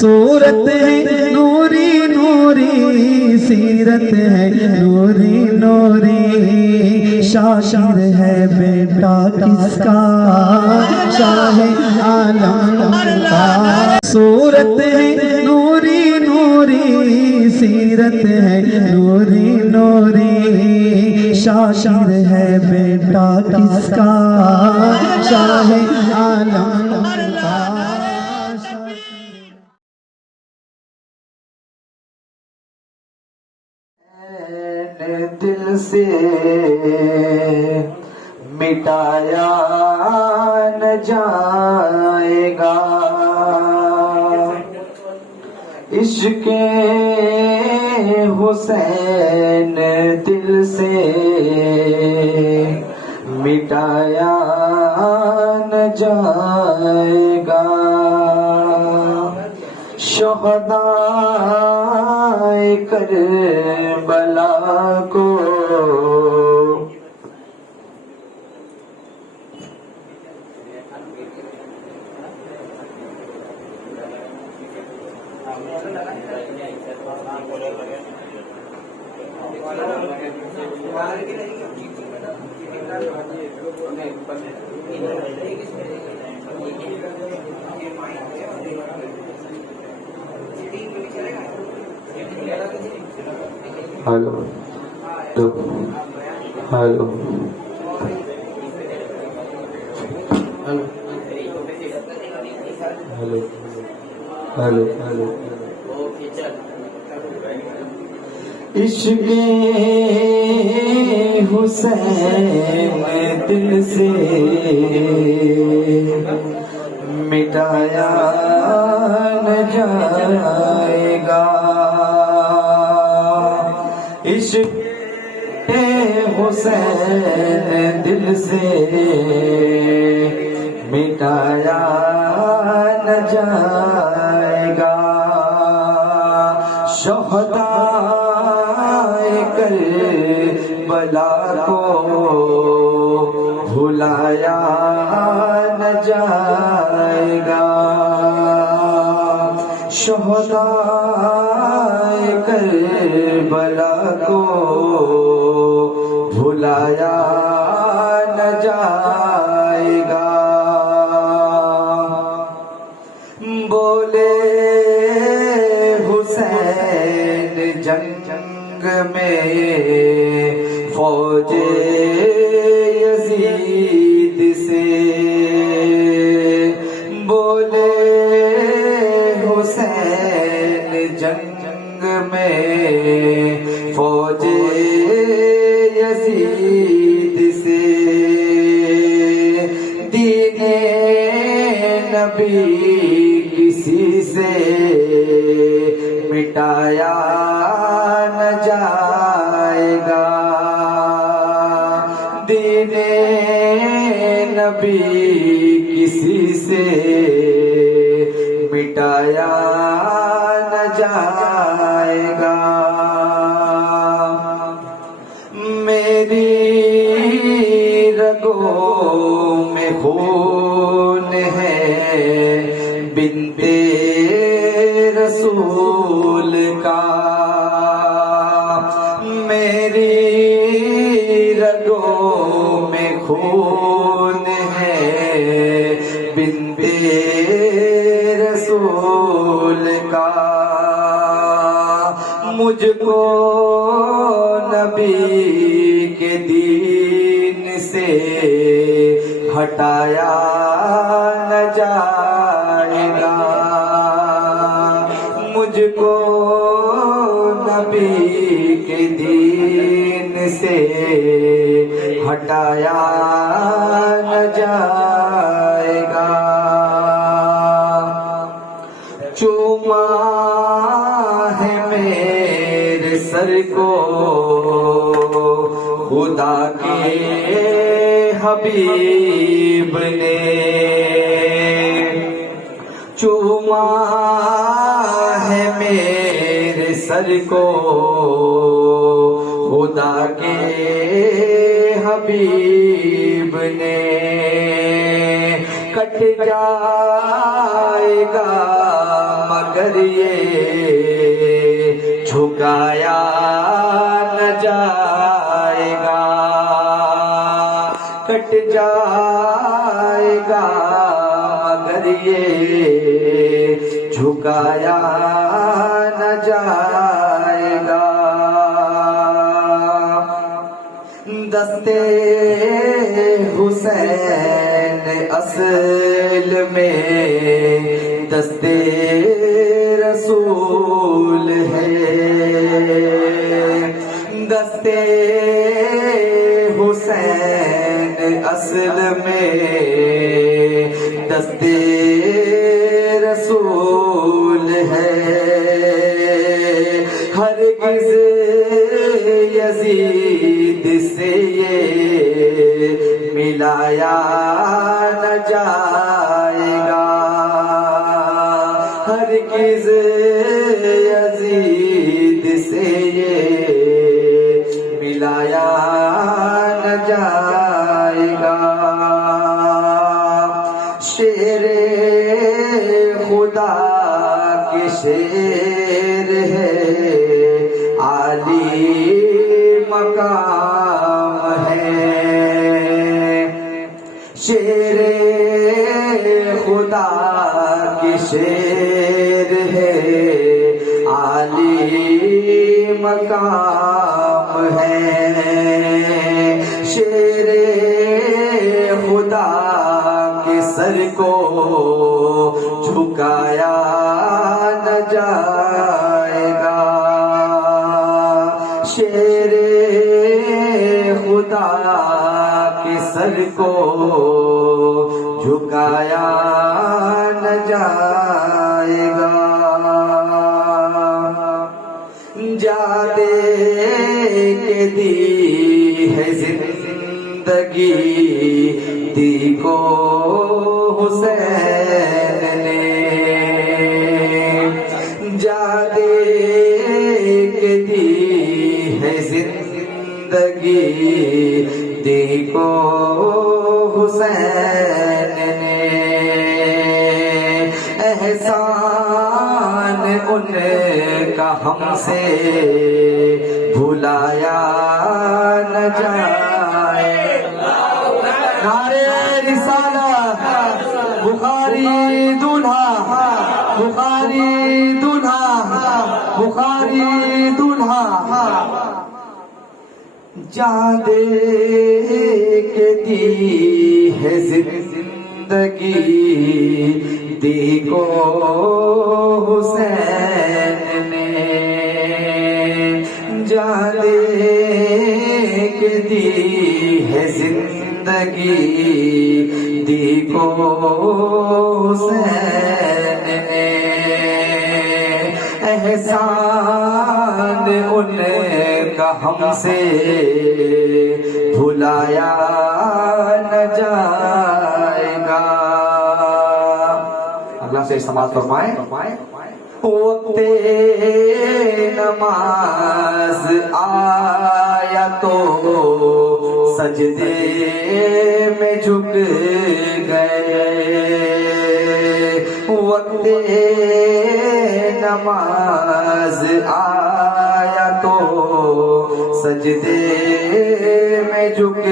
صورت ہے نوری نوری، سیرت ہے نوری نوری، شاعر ہے بیٹا کس کا شاہ عالم کا۔ صورت ہے نوری نوری، سیرت ہے نوری نوری، شاعر ہے بیٹا کس کا شاہ عالم کا۔ دل سے مٹایا نہ جائے گا، عشق حسین دل سے مٹایا نہ جائے گا۔ شہدائے کربلا کو hello hello hello hello hello عشق حسین دل سے مٹایا نہ جائے گا، عشق حسین دل سے مٹایا نہ جائے گا۔ شہدائے کربلا کو بھلایا نہ جائے گا، شہدائے کربلا کو بھلایا نہ جائے گا۔ بولے حسین جنگ میں فوج یزید سے، بولے حسین جنگ میں فوج یزید سے، دین نبی کسی سے مٹایا نہ جائے گا، دین نبی کسی سے مٹایا نہ جائے گا۔ میری رگوں میں خون ہے بنت رسول کا، میری رگوں میں خون ہے بنت رسول کا، مجھ کو نبی کے دین سے ہٹایا نہ جائے گا، مجھ کو نبی کے دین سے ہٹایا نہ جائے گا۔ چوما ہے میرے سر کو خدا کے حبیب نے، چوما ہے میرے سر کو خدا کے حبیب نے، کٹ جائے جائے گا مگر یہ جھکایا نہ جائے گا، کٹ جائے گا مگر یہ جھکایا نہ جائے گا۔ دستے حسین اصل میں دستے رسول ہے، دستے حسین اصل میں دستے رسول ہے، ہرگز یزید سے یہ ملایا نہ جائے گا، ہرگز یزید سے یہ ملایا نہ جائے گا۔ شیر خدا کے شیر ہے، عالی مقام ہے، شیر خدا کی شیر ہے، عالی مقام ہے، شیر خدا کے سر کو جھکایا نہ جائے گا، شیر خدا کے سر کو جھکایا نہ جائے گا۔ جا دے کے دی ہے زندگی دی کو حسین نے، جا دے کے دی ہے زندگی دی کو حسین نے، احسان ان کا ہم سے بھلایا نہ جائے۔ نعرہ رسالت، بخاری دولہا، بخاری دولہا، بخاری دولہا، جان دے کے دی ہے زندگی دی کو حسین نے، جان دے کے دی ہے زندگی دی کو حسین نے، احسان ان کا ہم سے بھلایا نہ جائے گا۔ اللہ سے سماعت فرمائیں۔ وقت نماز آیا تو سجدے میں جھک گئے، وقت نماز آیا تو سجدے میں جھک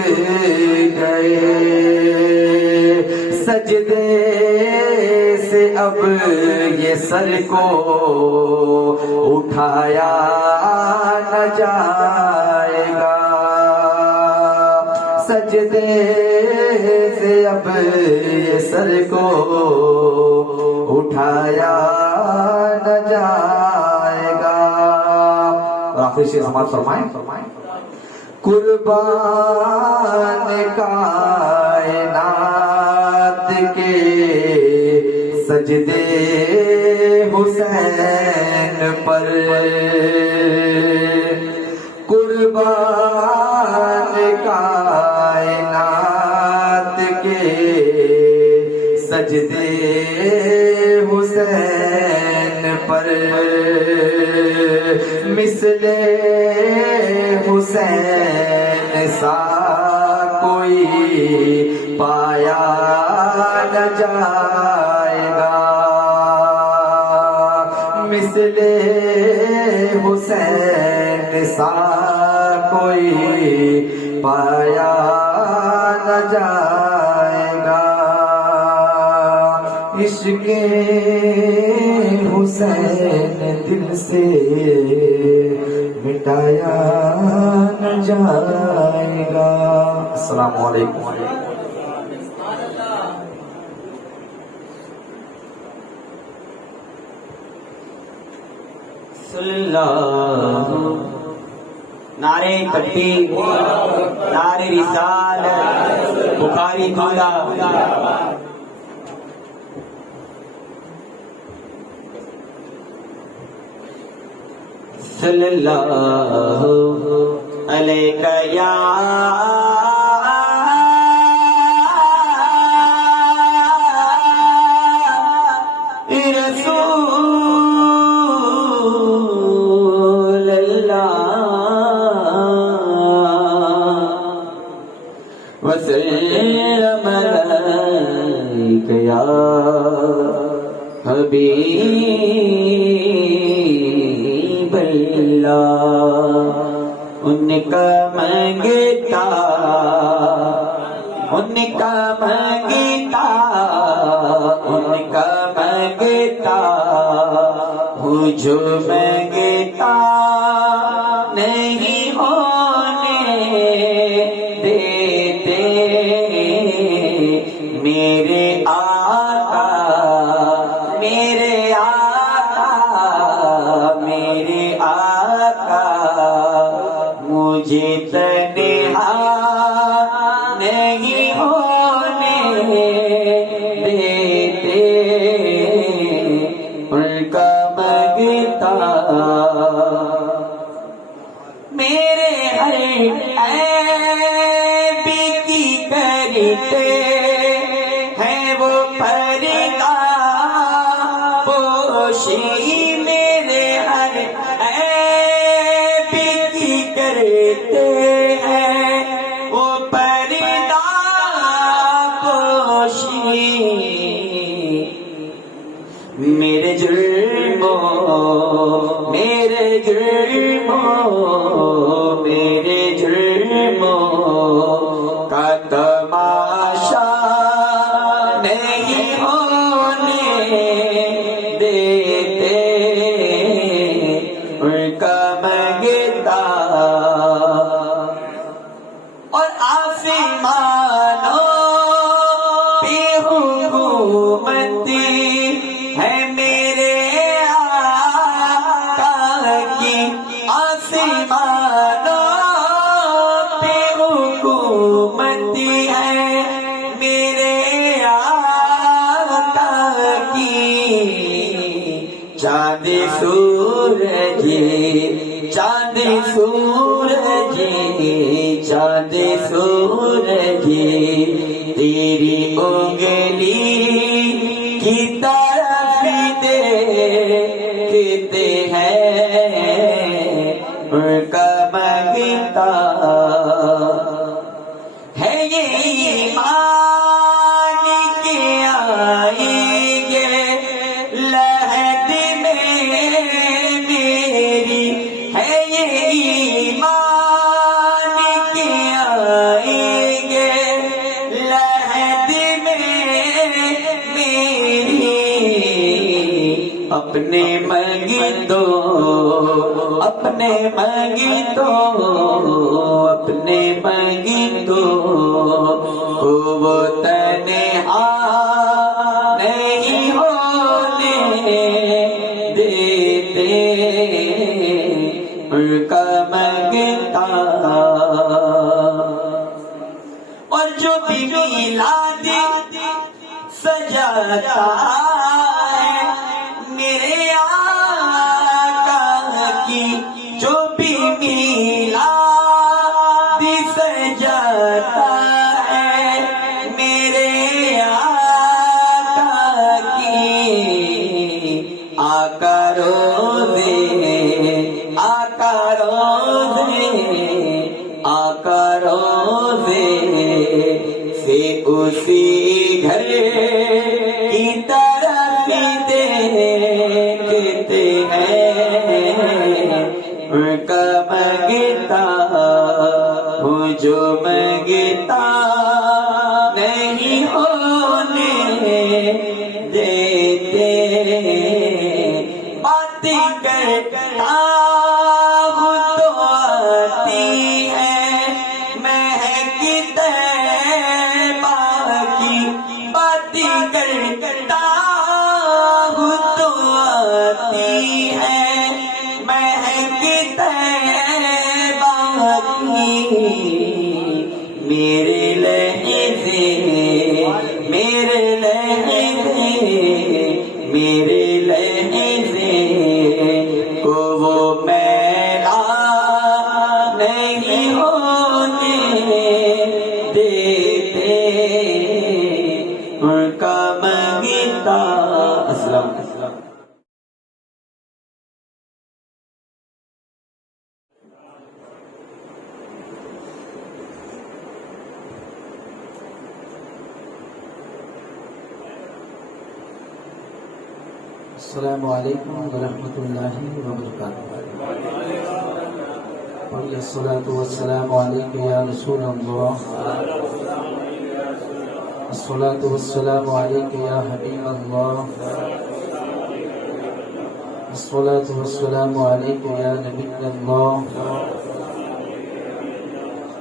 گئے، سجدے سے اب یہ سر کو اٹھایا نہ جائے گا، سجدے سے اب یہ سر کو اٹھایا نہ جائے گا۔ آخری سے سماعت فرمائیں۔ قربان کائنات کے سجدے حسین پر، قربان کائنات کے سجدے حسین پر، مثل حسین سا کوئی پایا نہ جائے گا، مثل حسین سا کوئی پایا نہ جائے گا، عشق حسین دل سے مٹایا نہ جائے گا۔ السلام علیکم۔ صلی اللہ نعرے تکبیر، نعرے رسالت، بخاری دولا۔ صلی اللہ علیہ یا رسول اللہ، وسلم علیک یا حبیب اللہ۔ ان کا منگتا، ان کا منگتا، ان کا منگتا ہوں جو منگتا نہیں ہونے دیتے میرے آقا، میرے آقا، میرے آقا مجھے تنہا نہیں ہونے دیتے، ان کا منگتا میرے ہر عیب کی کرتے ہیں وہ پردہ پوشی، میرے ہر عیب کی کرتے ہیں وہ پردہ پوشی، میرے جرموں، میرے جرموں، میرے جرموں کا تماشا نہیں ہونے دیتے، ان کا منگتا اور آسمانوں پہ حکومتی ہے میرے آقا کی، آسمانوں پہ حکومتی ہے میرے آقا کی، چاند سورج، چاند سورج، چاند سورج تیری انگلی کی طرف دیکھتے ہیں، ان کا منگتا ہے یہ ایمان کے آئیں گے لحد میں میری، ہے یہ ایمان کے آئیں گے لحد میں میری، اپنے منگتوں، اپنے منگتوں، اپنے منگتوں کو وہ تنہا نہیں ہونے دیتے، ان کا منگتا اور جو بھی میلاد سجاتا ہے میرے آقا کی، جو بھی میلاد سجاتا ہے میرے آقا کی، آقا روزے، آقا روزے، آقا روزے سے اسی گھر کی طرف دیکھتے ہے ان کا مانگتا ہوں جو مانگتا نہیں ہونے دیتے باتیں کرتا ہوں تو آتی ہے مہک طیبہ کی باتیں کرتا ہوں تو آتی ہے مہک طیبہ کی میرے لہجے میرے لہجے میرے لہجے کو وہ میلا نہیں ہونے دیتے ان کا مانگتا السلام السلام علیکم ورحمۃ اللہ وبرکاتہ الصلاۃ والسلام علیک یا رسول اللہ الصلاۃ والسلام علیک یا حبیب اللہ الصلاۃ والسلام علیک یا نبی اللہ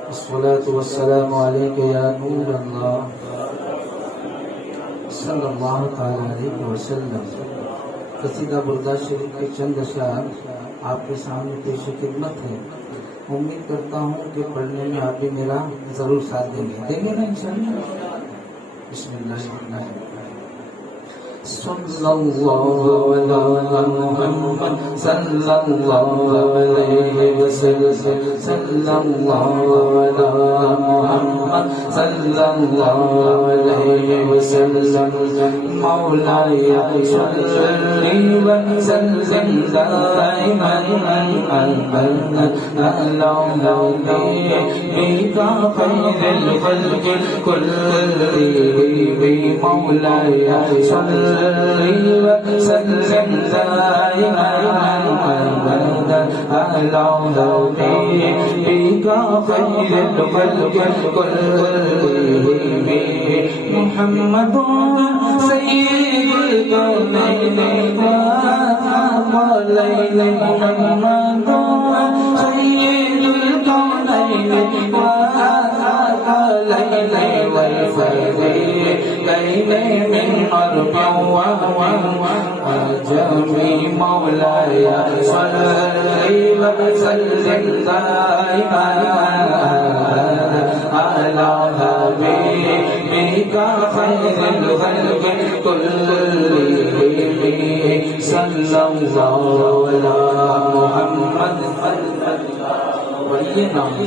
الصلاۃ والسلام علیک یا نور اللہ صلی اللہ تعالی علیہ وسلم قصیدہ بردہ شریف کے چند اشعار آپ کے سامنے پیش خدمت ہے. امید کرتا ہوں کہ پڑھنے میں آپ بھی میرا ضرور ساتھ دیں گے نا انشاءاللہ. بسم اللہ الرحمن الرحیم. صلی اللہ علی محمد صلی اللہ علیہ وسلم صلی اللہ علی محمد صلی اللہ علیہ وسلم مولاي صلی وسلم دائما ابدا على نبيك خير الخلق كلهم مولاي صلی وسلم دائما ابدا على نبيك خير الخلق كلهم محمد سيد الكونين والثقلين محمد سيد الكونين والثقلين والفريقين من حرب وعجم مولاي صلي وسلم دائما على حبيبك خير الخلق كلهم صلى الله على محمد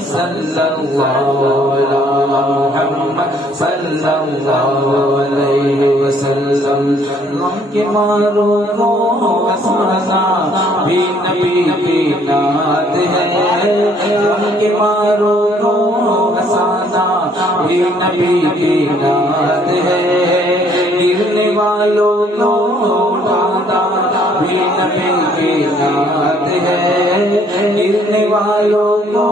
صلى الله على محمد صلى الله عليه وسلم غم کے مارو رو وسوسہ بھی نبی کی نعت ہے غم کے مارو رو وسوسہ بھی نبی کی نعت ہے گرنے والوں کو اٹھانا بھی نبی کی نعت ہے گرنے والوں کو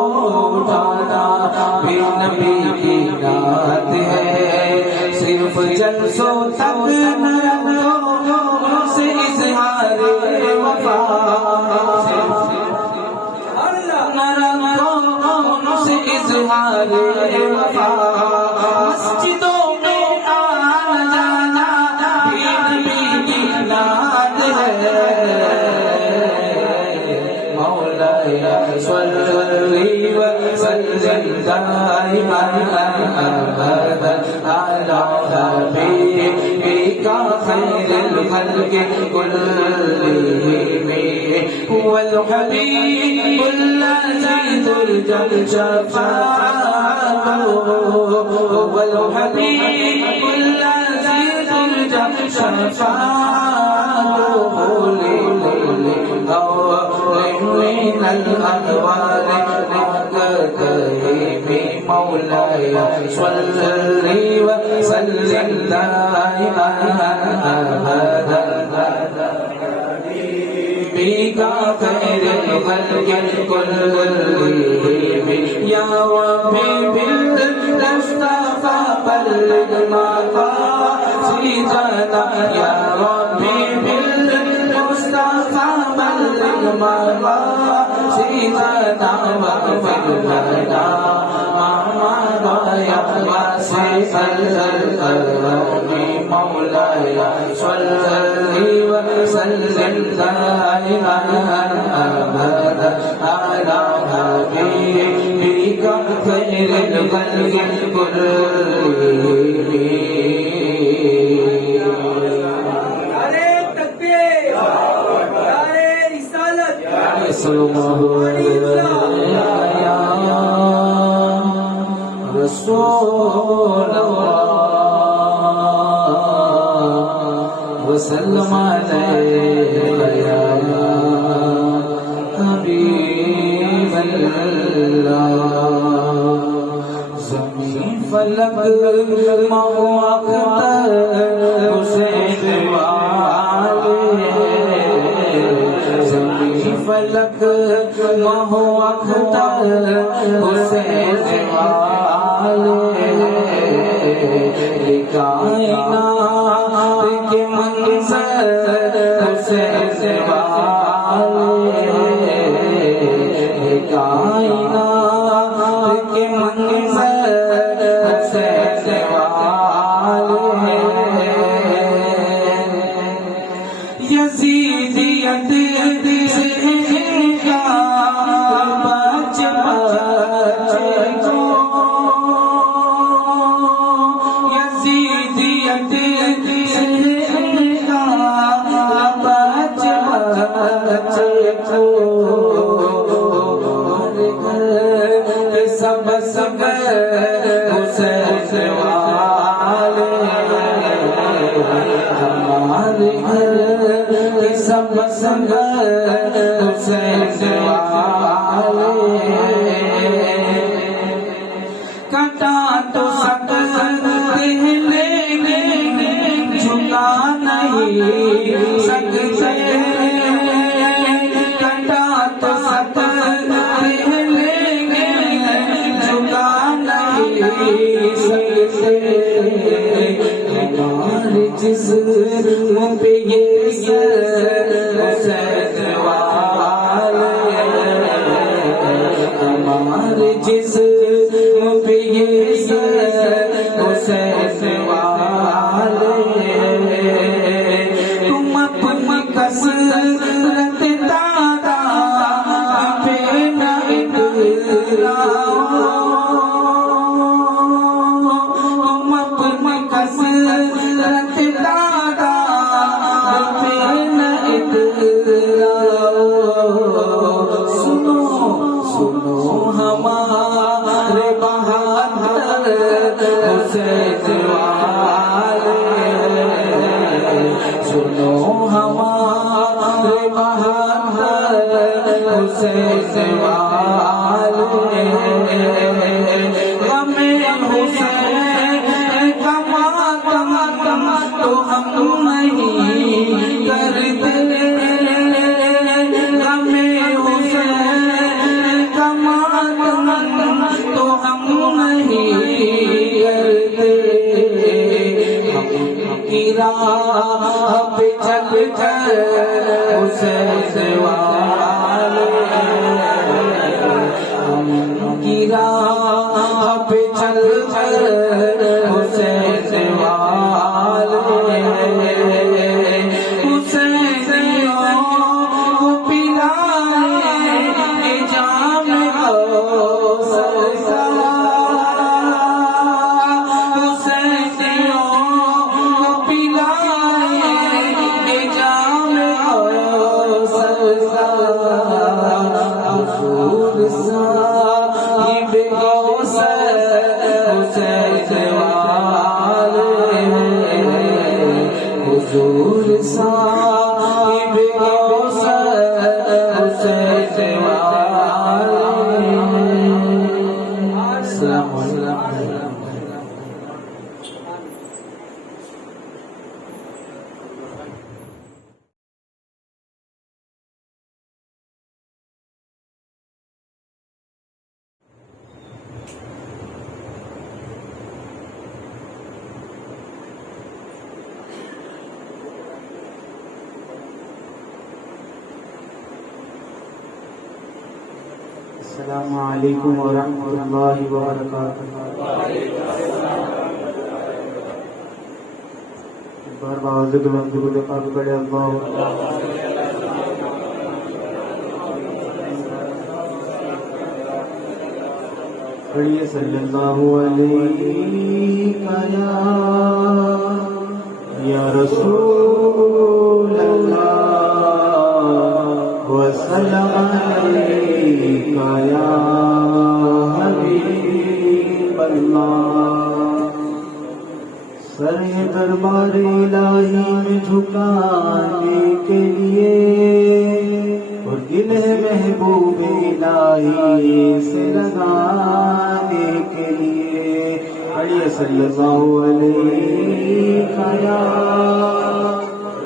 اٹھانا بھی نبی کی نعت ہے صرف جلسوں تک نہ رکھو سے اظہار وفا نہ رکھو سے اظہار وفا مسجدوں میں آنا جانا بھی نبی کی نعت ہے مولاي صلي وسلم دائما ابدا على حبيبك خير الخلق كلهم هو الحبيب الذي ترجى شفاعته هو الحبيب الذي ترجى شفاعته من الأهوال كالكريم مولاي صلي وسلم دائما أبدا کا خیر الخلق كلهم یا ربی بالمصطفى بلغ مقاصدنا یا ربی بالمصطفى بلغ مقاصدنا واغفر لنا يا واسع الكرم مولاي صل وسلم دائما ابدا على حبيبك خير الخلق كلهم. صلى الله عليه رسول الله وسلم عليك يا حبيب الله. زمین فلک مہو اختر حسین والے زمین فلک مہو اختر حسین والے کائنات کے منظر حسین والے کائنات کے منظر حسین والے یزیدیت سے کا بچ کو یزیدیت سے کا بچ کو سب سب حسین والے ہمارے گھر کے سب سب حسین والے کٹا تو سکتے لیکن جھکا نہیں سکتے کٹا تو سکتے ہمارے جسم پہ یہ حسین والے ہمارے جسم پہ یہ حسین والے تم اپنی کثرت دادا پہ نہ اتراؤ ہمارے بہادر حسین والے سنو ہمارے بہادر حسین والے غم حسین کا ماتم تو ہم نہیں کرتے غم حسین کا ماتم تو ہم نہیں کرتے ہم کی راہ پہ چل کر حسین والے ہم کی راہ پہ چل کر حسین والے حسینیوں کو پلائے جام کوثر کا حسینیوں کو پلائے جام کوثر کا السلام علیکم ورحمۃ اللہ وبرکاتہ. بار بار درود پاک پڑھے. اللہ پڑھیے صلی اللہ علیہ یا رسول اللہ وسلم علیک یا حبیب اللہ. سر دربار الہی میں جھکانے کے لیے اور دل محبوب الہی سے لگانے کے لیے پڑھیے صلی اللہ علیہ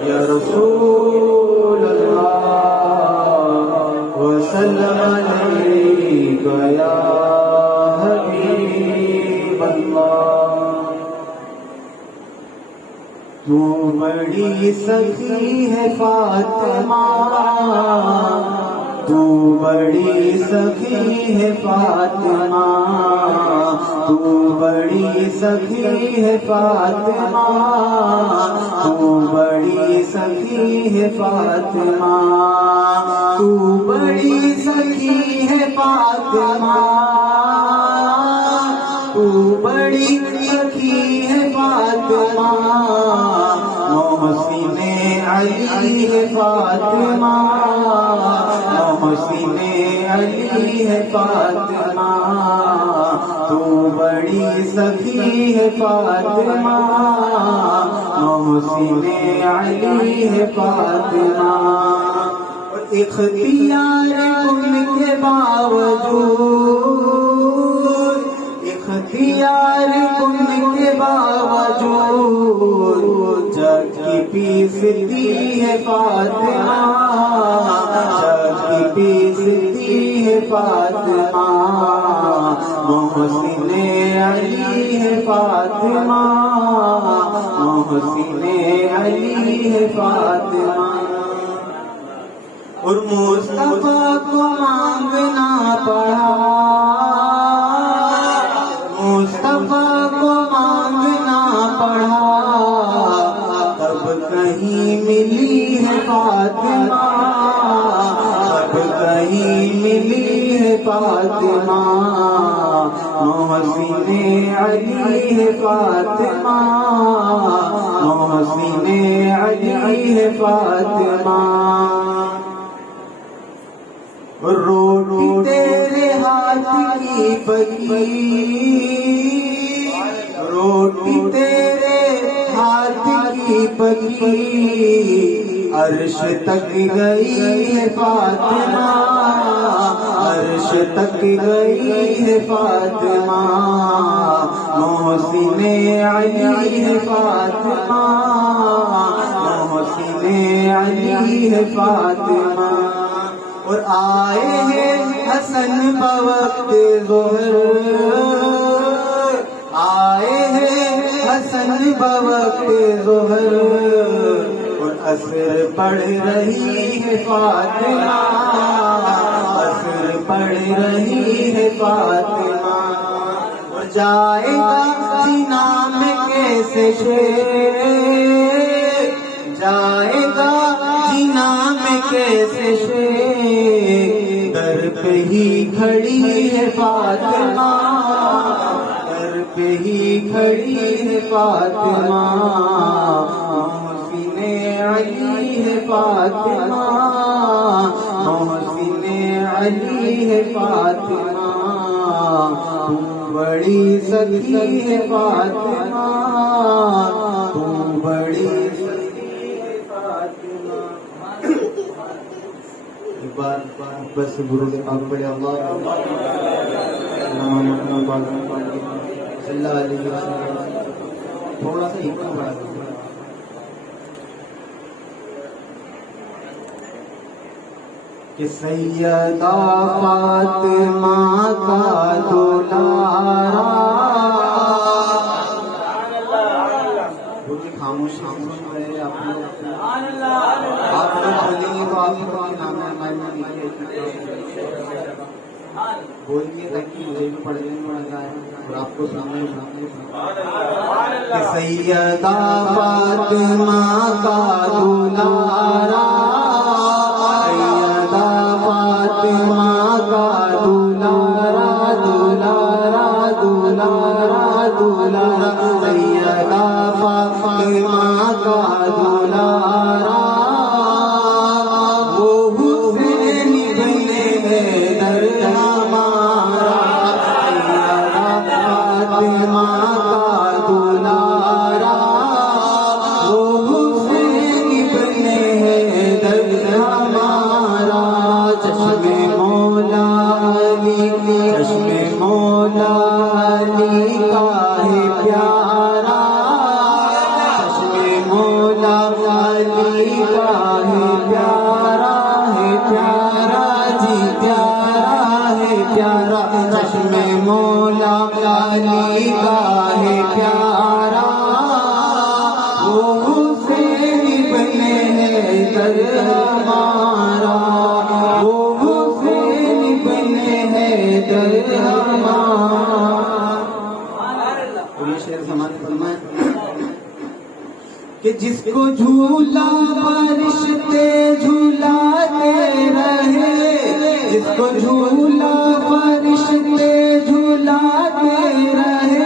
یا رسول اللہ وسلم علیک یا حبیب اللہ. تو بڑی سخی ہے فاطمہ، تو بڑی سخی ہے فاطمہ، تو بڑی سخی ہے فاطمہ، تو بڑی سخی ہے فاطمہ، تو بڑی سخی ہے فاطمہ، تو بڑی سخی ہے فاطمہ، محسن علی ہے فاطمہ، محسن علی ہے فاطمہ، تو بڑی سخی ہے فاطمہ، محسن علی ہے فاطمہ. اختیار ان کے باوجود، اختیار ان کے باوجود جگ کی پیستی ہے فاطمہ، جگ کی پیستی ہے فاطمہ، محسن علی ہے فاطمہ، محسن علی ہے فاطمہ. اور مصطفیٰ کو مانگنا پڑا، مصطفیٰ کو مانگنا پڑا، تب کہیں ملی ہے فاطمہ، تب کہیں ملی ہے فاطمہ، محسن علی ہے فاطمہ، محسن علی ہے فاطمہ. روٹی تیرے ہاتھ کی پکی، روٹی تیرے ہاتھ کی پکی، عرش تک گئی ہے فاطمہ، عرش تک گئی ہے فاطمہ، محسن علی ہے فاطمہ، محسن علی ہے فاطمہ. اور آئے ہیں حسن بوقت ظہر، آئے ہیں حسن بوقت ظہر، اور عصر پڑھ رہی ہے فاطمہ، عصر پڑھ رہی ہے فاطمہ. اور جائے گا سینہ میں کیسے شیخ، جائے گا سینہ میں کیسے شیخ، در پہ ہی کھڑی ہے فاطمہ، در پہ ہی کھڑی ہے فاطمہ، محسن علی ہے فاطمہ، محسن علی ہے فاطمہ، تو بڑی سخی ہے فاطمہ، تو بڑی سخی ہے فاطمہ. بار بس گرو کے پاک پڑھے. اللہ صلی اللہ علیہ وسلم. تھوڑا سا حکم پڑھا کہ سیدہ فاطمہ کا دلارا، خاموش خاموش ہے آپ لوگ بولیں گے تو آپ کو نام ہے. بولیے تاکہ مجھے بھی پڑھنے میں مزہ آئے اور آپ کو سامنے کہ سیدہ فاطمہ کا دلارا، سیدہ فاطمہ کا دلارا، دلارا دلارا دلارا، سیدہ فاطمہ کا دلارا، وہ حسین بن حیدر ہمارا، سیدہ فاطمہ کا دلارا، وہ حسین بن حیدر ہمارا، چشم مولا علی، چشم مولا علی کا ہے پیارا، چشم مولا علی کا ہے پیارا، ہے پیارا جی پیارا ہے پیارا، چشم مولا علی کا ہے پیارا، وہ حسین بن حیدر ہمارا، وہ حسین بن حیدر ہمارا۔ اور یہ شعر سماعت فرمائیں کہ جس کو جھولا فرشتے جھولاتے رہے، جس کو جھولا فرشتے جھولاتے رہے،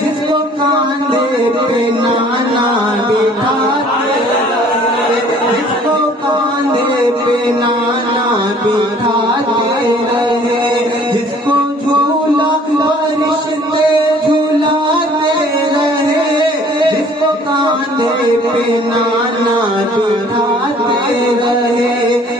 جس کو کاندھے پہ نانا بٹھاتے رہے، جس کو کاندھے پہ نانا بٹھاتے رہے، جس کو جھولا فرشتے جھولاتے رہے، جس کو کاندھے پہ نانا بٹھاتے رہے،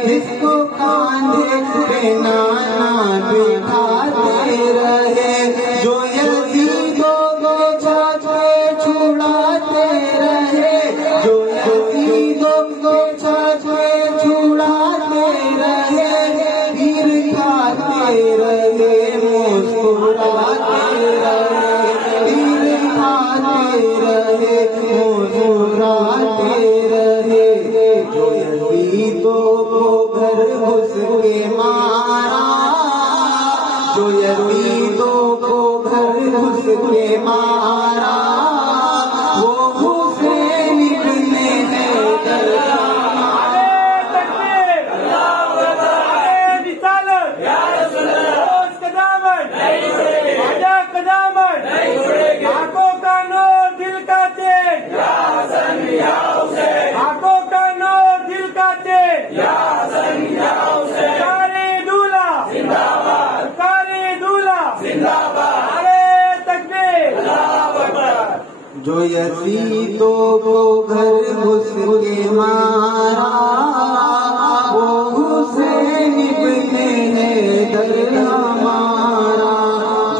جس کو کاندھے پہ نانا بٹھاتے رہے، جو یزیدوں کو چھاتے چھڑاتے رہے، جو یزیدوں کو چھاتے چھڑاتے رہے، پیر کھاتے رہے مسکراتے رہے، پیر کھاتے رہے مسکراتے رہے، جو یزیدوں کو گھر گھس کے مارا، جو یزیدوں کو گھر گھس کے مارا، وہ حسین بن حیدر ہمارا۔ آنکھوں کا نور دل کا تیج، آنکھوں کا نور دل کا تیج، کاری دولہ کاری دولہ، نعرے تکبیر۔ جو یزیدوں کو گھر گھس کے مارا، وہ حسین بن حیدر ہمارا،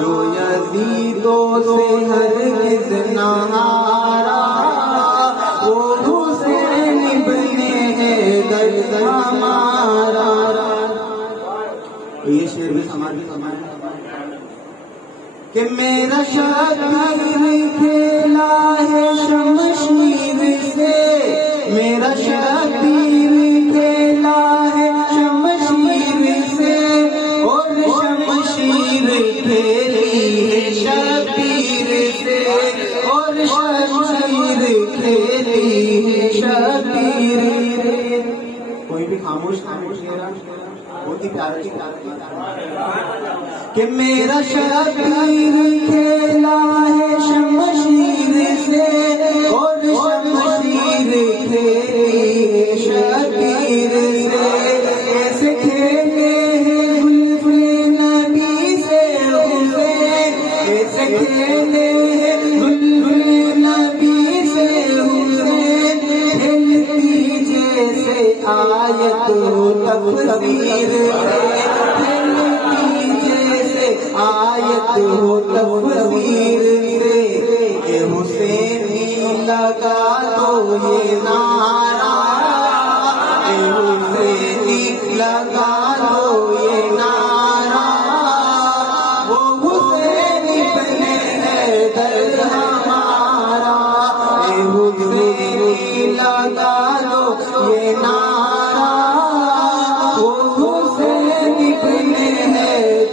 جو یزیدوں سے ہرگز نہ ہارا، وہ حسین بن حیدر ہمارا۔ یہ شعر بھی سماعت کہ میرا شبیر کھیلا ہے شمشیر سے، میرا شبیر کھیلا ہے شمشیر سے، اور شمشیر کھیلی ہے شبیر سے، اور شمشیر کھیلی ہے شبیر سے۔ کوئی بھی خاموش خاموش بہت ہی پیارا کہ میرا شبیر کھیلا ہے شمشیر سے، اور شمشیر کھیلی ہے شبیر سے، ایسے کھیلے ہیں زلف نبی سے حسین، ایسے کھیلے ہیں زلف نبی سے حسین، کھیلتی جیسے آیت ہو تفسیر سے، آیت ہو تفسیر سے، کہ حسینی لگا دو یہ نعرہ، کہ حسینی لگا دو یہ نعرہ، وہ حسین بن حیدر ہمارا، کہ حسینی لگا دو یہ نعرہ، وہ حسین بن حیدر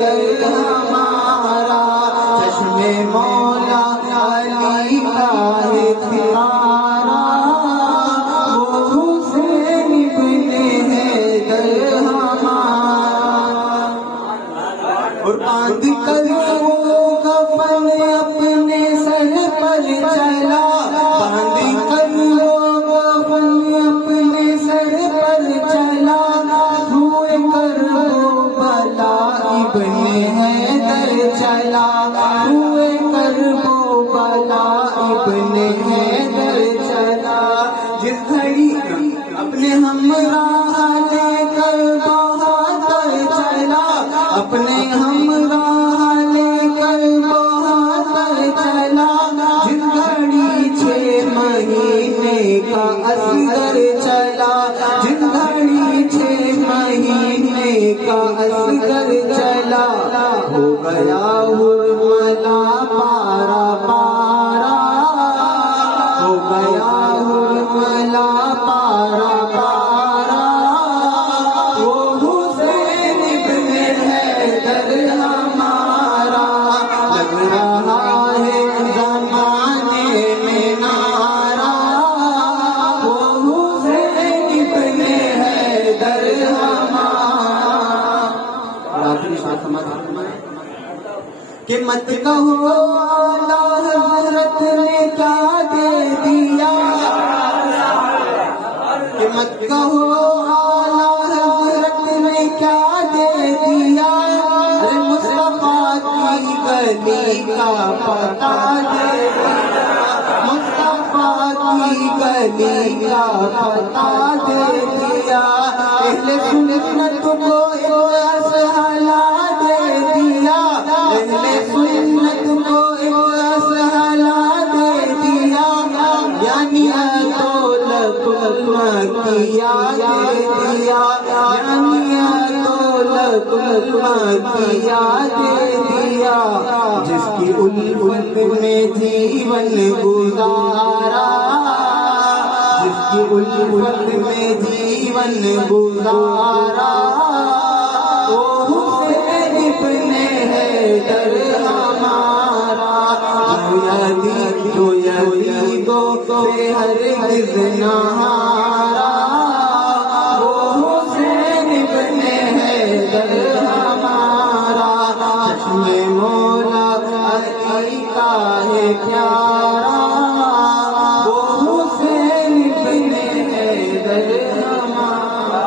باندھ کر وہ کفن اپنے سر پر چلا، باندھ کر وہ کفن اپنے سر پر چلا، روئے کر وہ بلا ابن حیدر چلا، روئے کر وہ بلا ابن حیدر چلا، جس گھڑی اپنے ہمراہ لے کر بہادر چلا، اپنے ہمراہ لے کر بہادر چلا، جس گھڑی 6 مہینے کا اصغر چلا، جس گھڑی 6 مہینے کا اصغر چلا، ہو گیا حرملا پارا پارا، ہو گیا حرملا پارا پارا، وہ حسین ابن حیدر ہمارا، لگ رہا ہے زمانے میں نعرہ، وہ حسین ابن حیدر ہمارا۔ آخری بات سمجھ کہ مت کہو اعلیٰ حضرت نے کیا دے دیا، کہ مت کہو اعلیٰ حضرت نے کیا دے دیا، ارے مصطفیٰ کی گلی کا پتہ دے دیا، مصطفیٰ کی گلی کا پتہ دے دیا، اہل سنت کو اسحلہ دے دیا، اہل سنت کو اسحلہ دے دیا، یعنی دولت مکیہ دے دیا، یعنی دولت مکیہ دے دیا، جس کی الفت میں جیون گزارا، جس کی الفت میں جیون گزارا، وہ حسین ابن حیدر ہمارا، جو یزیدوں سے ہرگز نہ ہارا، وہ حسین ابن حیدر ہمارا، چشم مولا علی کا ہے پیارا، وہ حسین ابن حیدر ہمارا۔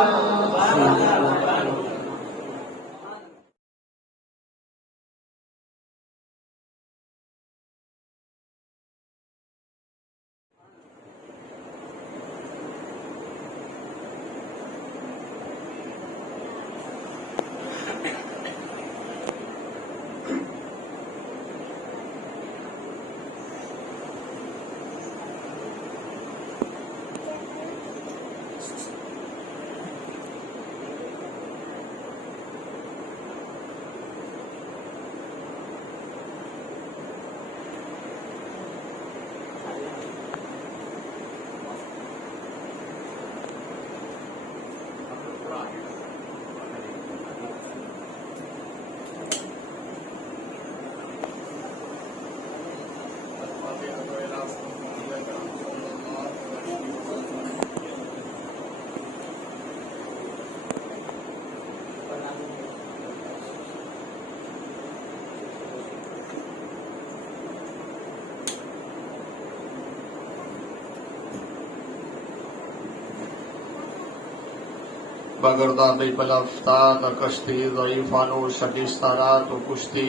بگرداد بلافتاد کشتی ضعیفان و شکستارات و کشتی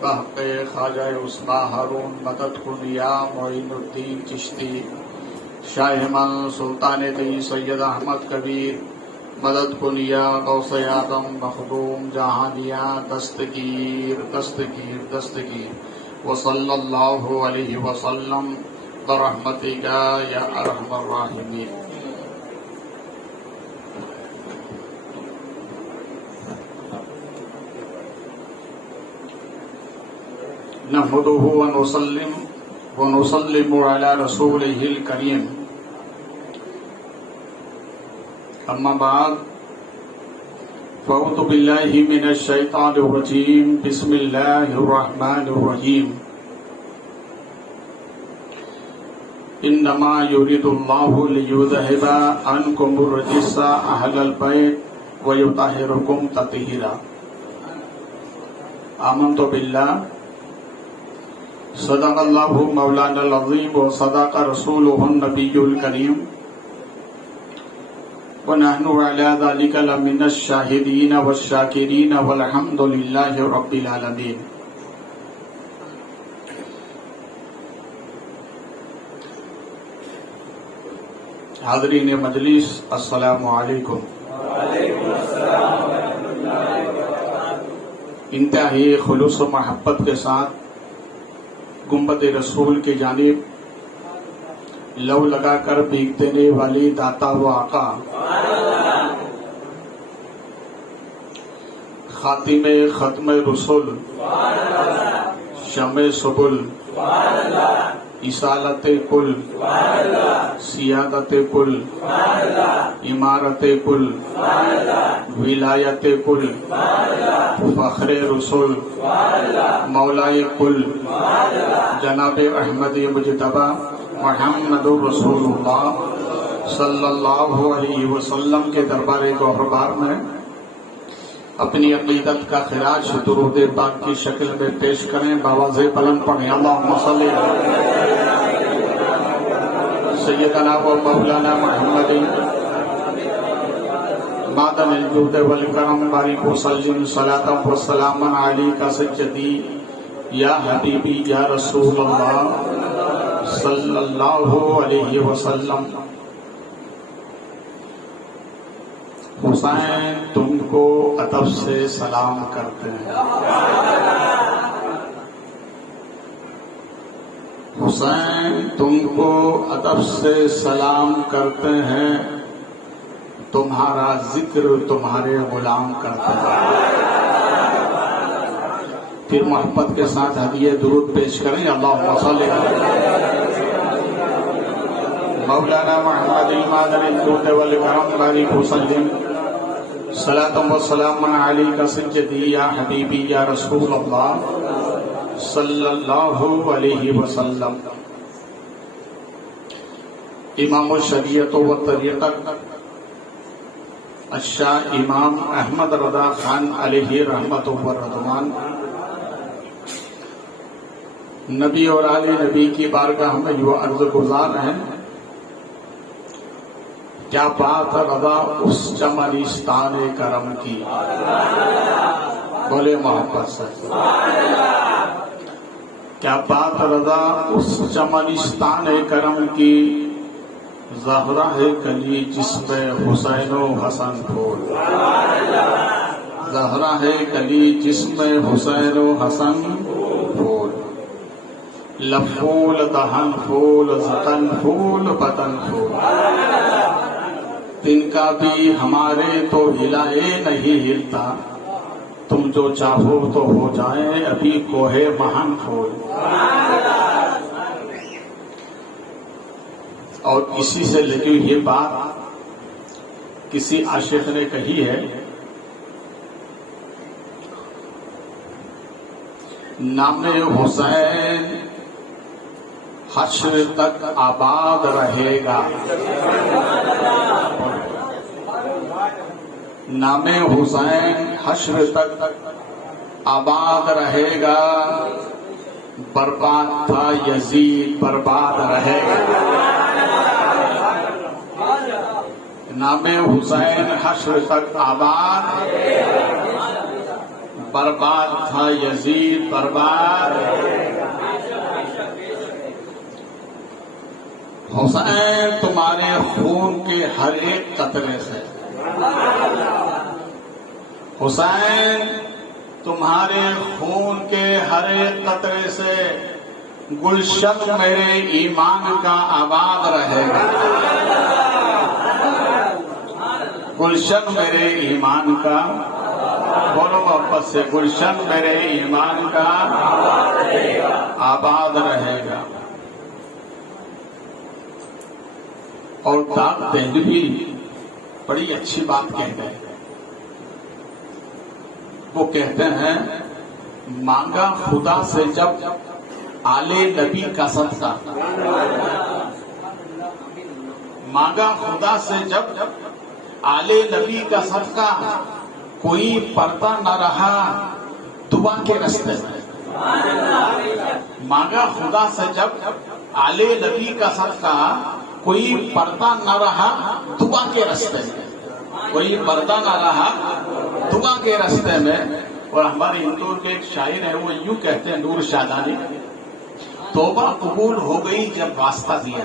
بحق خواجہ عثما ہارون مدد کن یا معین الدین چشتی، شاہ من سلطان دی سید احمد کبیر مدد کن یا غوث آدم مخدوم جہانیہ دستگیر دستگیر دستگیر، وصلی اللہ علیہ وسلم برحمتک یا ارحم الراحمین۔ نحمده ونسلم على رسوله الكريم، اما بعد فاعوذ بالله من الشيطان الرجيم، بسم الله الرحمن الرحيم، انما يريد الله ليذهب عنكم الرجس اهل البيت ويطهركم تطهيرا۔ آمنت باللہ صدق اللہ مولانا العظیم و صدق رسولہ النبی الکریم ونحن علی ذلک لمن الشاہدین والشاکرین والحمد للہ رب العالمین. حاضرین مجلس، السلام علیکم. انتہائی خلوص و محبت کے ساتھ گنبد رسول کی جانب لو لگا کر بھیگ دینے والی داتا و آقا خاتم ختم رسول شمع سبل اصالت کل سیادت کل امارت کل ولایت کل فخر رسول مولائے کل جناب احمد مجتبی محمد رسول اللہ صلی اللہ علیہ وسلم کے دربار گوہربار میں اپنی عقیدت کا خراج درود پاک کی شکل میں پیش کریں. باواز بلند پڑھیں اللہم صلی سیدنا و مولانا محمد معدن الجود والکرم بارک وسلم صلاۃ و سلام علیک سیدی یا حبیبی یا رسول اللہ صلی اللہ علیہ وسلم. حسین تم کو ادب سے سلام کرتے ہیں. حسین تم کو ادب سے سلام کرتے ہیں. تمہارا ذکر تمہارے غلام کرتے ہیں. پھر محبت کے ساتھ ہدیہ درود پیش کریں. اللہم صلی مولانا محمد المادن الجود والکرم بارک وسلم صلاۃ و سلام علیک سیدی یا حبیبی یا رسول اللہ صلی اللہ علیہ وسلم. امام الشریعت و طریقت الشاہ امام احمد رضا خان علیہ رحمت و رضوان نبی اور آل نبی کی بارگاہ میں جو عرض گزار ہیں، کیا بات رضا اس چمنستان کرم کی. بولے محبت سے کیا بات رضا اس چمنستان کرم کی. زہرا ہے کلی جس پہ حسین و حسن پھول. زہرا ہے کلی جس میں حسین و حسن پھول. لب پھول دہن پھول زتن پھول بدن پھول. دن کا بھی ہمارے تو ہلائے نہیں ہلتا. تم جو چاہو تو ہو جائے ابھی کوہ مہن پھول. اور اسی سے لگی ہوئی یہ بات کسی عاشق نے کہی ہے، نام حسین حشر تک آباد رہے گا. نام حسین حشر تک آباد رہے گا. برباد تھا یزید برباد رہے گا. نام حسین حشر تک آباد، برباد تھا یزید برباد. حسین تمہارے خون کے ہر ایک قطرے سے، حسین تمہارے خون کے ہر ایک قطرے سے گلشن میرے ایمان کا آباد رہے گا. گلشن میرے ایمان کا، بولو محبت سے، گلشن میرے ایمان کا آباد رہے گا. اور داد دہلوی بڑی اچھی بات کہہ گئے. وہ کہتے ہیں مانگا خدا سے جب آلے نبی کا صدقہ، مانگا خدا سے جب آلے نبی کا صدقہ، کوئی پردہ نہ رہا دعا کے راستے میں مانگا خدا سے، جب آلے نبی کا صدقہ کوئی پردہ نہ رہا دعا کے راستے میں، کوئی پردہ نہ رہا دعا کے راستے میں. اور ہمارے ہندوؤں کے ایک شاعر ہے، وہ یوں کہتے ہیں، نور شادانی، توبہ قبول ہو گئی جب واسطہ دیا.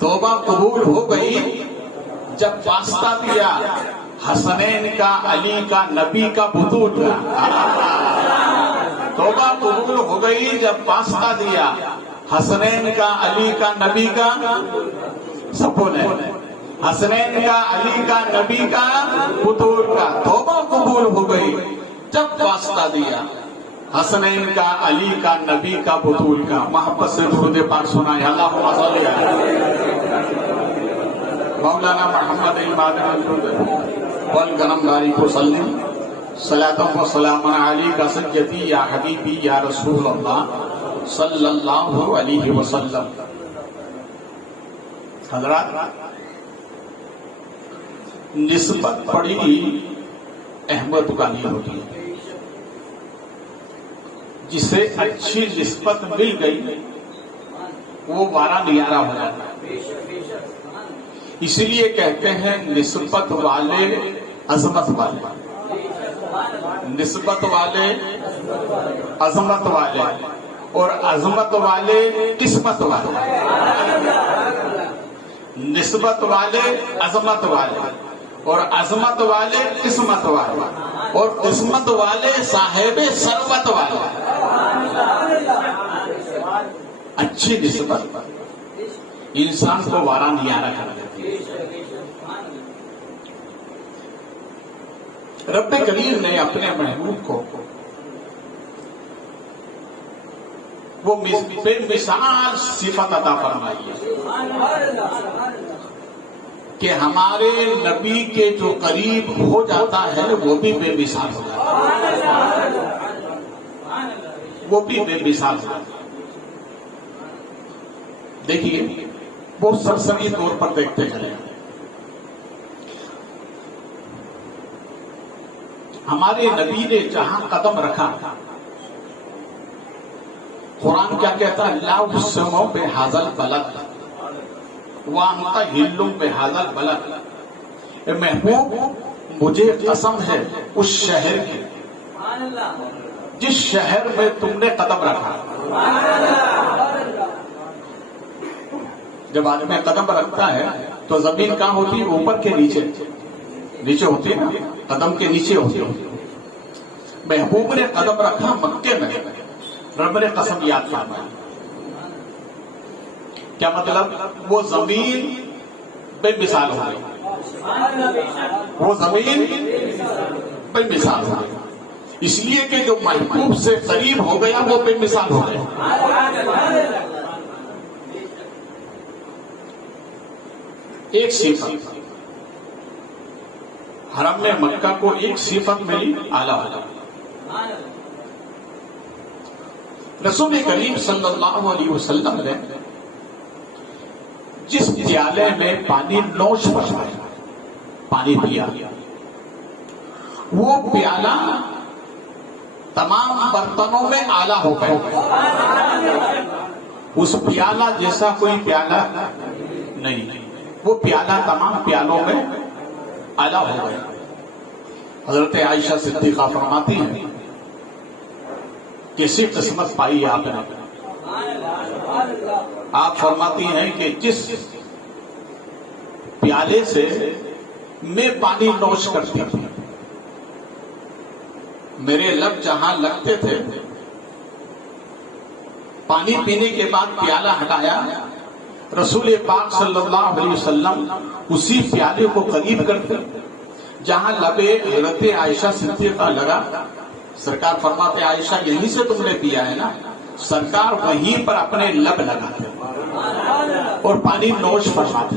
توبہ قبول ہو گئی جب واسطہ دیا، حسنین کا، علی کا، نبی کا، بطول کا. توبہ قبول ہو گئی جب واسطہ دیا، حسنین کا، علی کا، نبی کا، سبوں نے حسنین کا، علی کا، نبی کا، بطول کا. توبہ قبول ہو گئی جب واسطہ دیا، حسنین کا، علی کا، نبی کا، بطول کا. محبت سے درود پاک سنائے. اللہم صلی علی مولانا محمد والگرمداری کو سلم صلاۃ و سلام علیک سیدی یا حبیبی یا رسول اللہ صلی اللہ علیہ وسلم. حضرات، نسبت بڑی احمد کا نہیں ہوتی. جسے اچھی نسبت مل گئی وہ وارا نیارا ہو جاتا ہے. اسی لیے کہتے ہیں نسبت والے عظمت والے، نسبت والے عظمت والے، اور عظمت والے قسمت والے. نسبت والے عظمت والے، اور عظمت والے قسمت والے، اور قسمت والے صاحب ثروت والے. اچھی نسبت انسان کو وارا نیارا کر دیتی. رب کریم نے اپنے محبوب کو وہ بے مثال صفت عطا فرمائی ہے کہ ہمارے نبی کے جو قریب ہو جاتا ہے وہ بھی بے مثال ہو جاتا ہے، وہ بھی بے مثال ہو جاتا ہے. دیکھیے، وہ سرسری طور پر دیکھتے چلے. ہمارے نبی نے جہاں قدم رکھا، قرآن کیا کہتا ہے؟ لا اقسم بہذا البلد وانت حل بہذا البلد. اے محبوب، مجھے قسم ہے اس شہر کی جس شہر میں تم نے قدم رکھا. جب آدمی قدم رکھتا ہے تو زمین کہاں ہوتی ہے؟ اوپر کے نیچے ہوتی ہے نا، قدم کے نیچے ہوتی ہے. محبوب نے قدم رکھا مکے میں، رب نے قسم یاد فرمائی. کیا مطلب؟ وہ زمین بے مثال ہو گئی، وہ زمین بے مثال ہو گئی. اس لیے کہ جو محبوب سے قریب ہو گیا وہ بے مثال ہو گیا. ایک صفت حرم میں مکہ کو ایک صفت ملی، اعلیٰ ہو جاتا. رسول کریم صلی اللہ علیہ وسلم نے جس پیالے میں پانی نوش فرمایا، پانی پیا، وہ پیالہ تمام برتنوں میں اعلیٰ ہو گیا. اس پیالہ جیسا کوئی پیالہ نہیں، وہ پیالہ تمام پیالوں میں اعلیٰ ہو گیا. حضرت عائشہ صدیقہ فرماتی ہیں، کیسی قسمت پائی آپ نے. آپ فرماتی ہیں کہ جس پیالے سے میں پانی نوش کرتی تھی، میرے لب جہاں لگتے تھے، پانی پینے کے بعد پیالہ ہٹایا، رسول پاک صلی اللہ علیہ وسلم اسی پیالے کو قریب کرتے جہاں لبے حضرت عائشہ صدیقہ لگا. سرکار فرماتے، عائشہ یہیں سے تم نے پیا ہے نا؟ سرکار وہیں پر اپنے لب لگاتے اور پانی نوش فرماتے،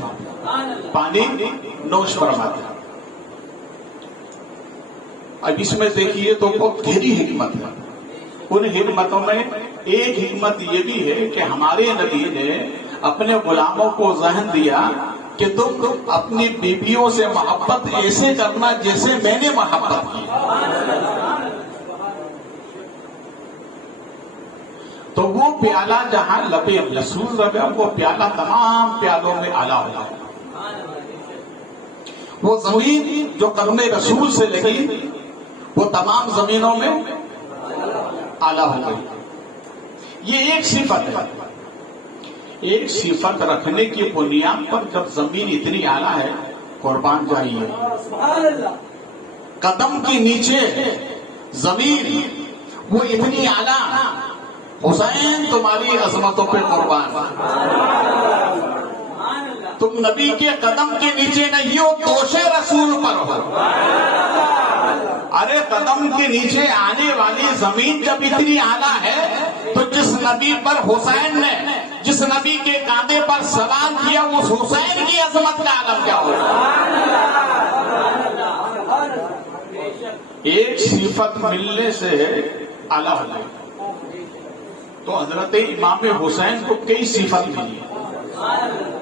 پانی نوش فرماتے. اب اس میں دیکھیے تو بہت گہری حکمت ہے. ان حکمتوں میں ایک حکمت یہ بھی ہے کہ ہمارے نبی نے اپنے غلاموں کو ذہن دیا کہ تم اپنی بیویوں سے محبت ایسے کرنا جیسے میں نے محبت کی. تو وہ پیالہ جہاں لبے رسول ربے وہ پیالہ تمام پیالوں میں اعلیٰ ہو جائے. وہ زمین جو قدم رسول سے لگی وہ تمام زمینوں میں اعلیٰ ہو گئی. یہ ایک صفت ہے. ایک صفت رکھنے کی بنیاد پر جب زمین اتنی اعلیٰ ہے قربان جائیے قدم کے نیچے زمین وہ اتنی اعلیٰ. حسین تمہاری عظمتوں پہ قربان. تم نبی کے قدم کے نیچے نہیں ہو دوش رسول پر ہو. ارے قدم کے نیچے آنے والی زمین جب اتنی اعلیٰ ہے تو جس نبی پر حسین نے جس نبی کے کاندھے پر سوار کیا اس حسین کی عظمت کا عالم کیا ہوگا. ایک صفت ملنے سے اعلیٰ ہو جائے. تو حضرت امام حسین کو کئی صفت ملی.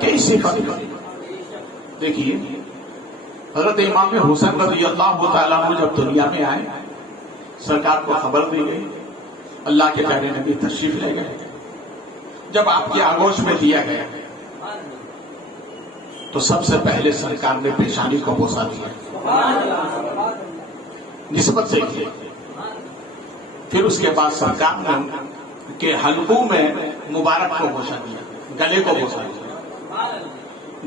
کئی صفت ملی. دیکھیے حضرت امام حسین رضی اللہ تعالیٰ عنہ جب دنیا میں آئے سرکار کو خبر دی گئی. اللہ کے پیارے نبی تشریف لے گئے. جب آپ کی آگوش میں دیا گیا تو سب سے پہلے سرکار نے پیشانی کو بوسا دیا نسبت سے کیا. پھر اس کے بعد سرکار نے کہ حلقوں میں مبارک کو بوسا دیا. گلے کو بوسا دیا.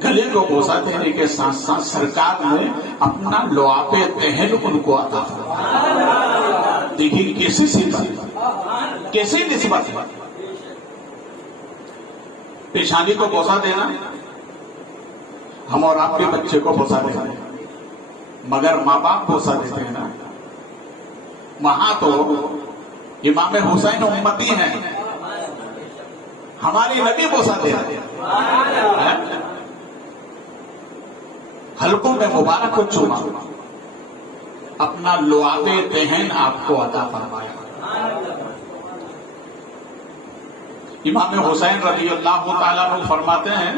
گلے کو بوسا دینے کے ساتھ ساتھ سرکار نے اپنا لعاب دہن ان کو عطا فرمایا. دیکھیے کیسی صفت کیسی نسبت ہے. پیشانی کو بوسا دینا ہم اور آپ کے بچے کو بوسا دینا مگر ماں باپ بوسا دیتے ہیں نا. وہاں تو امام حسین امتی ہیں ہماری نبی بوسا دینا. حلقوں میں مبارک کو چوما اپنا لعاب دہن آپ کو عطا فرمایا. امام حسین رضی اللہ تعالیٰ عنہ فرماتے ہیں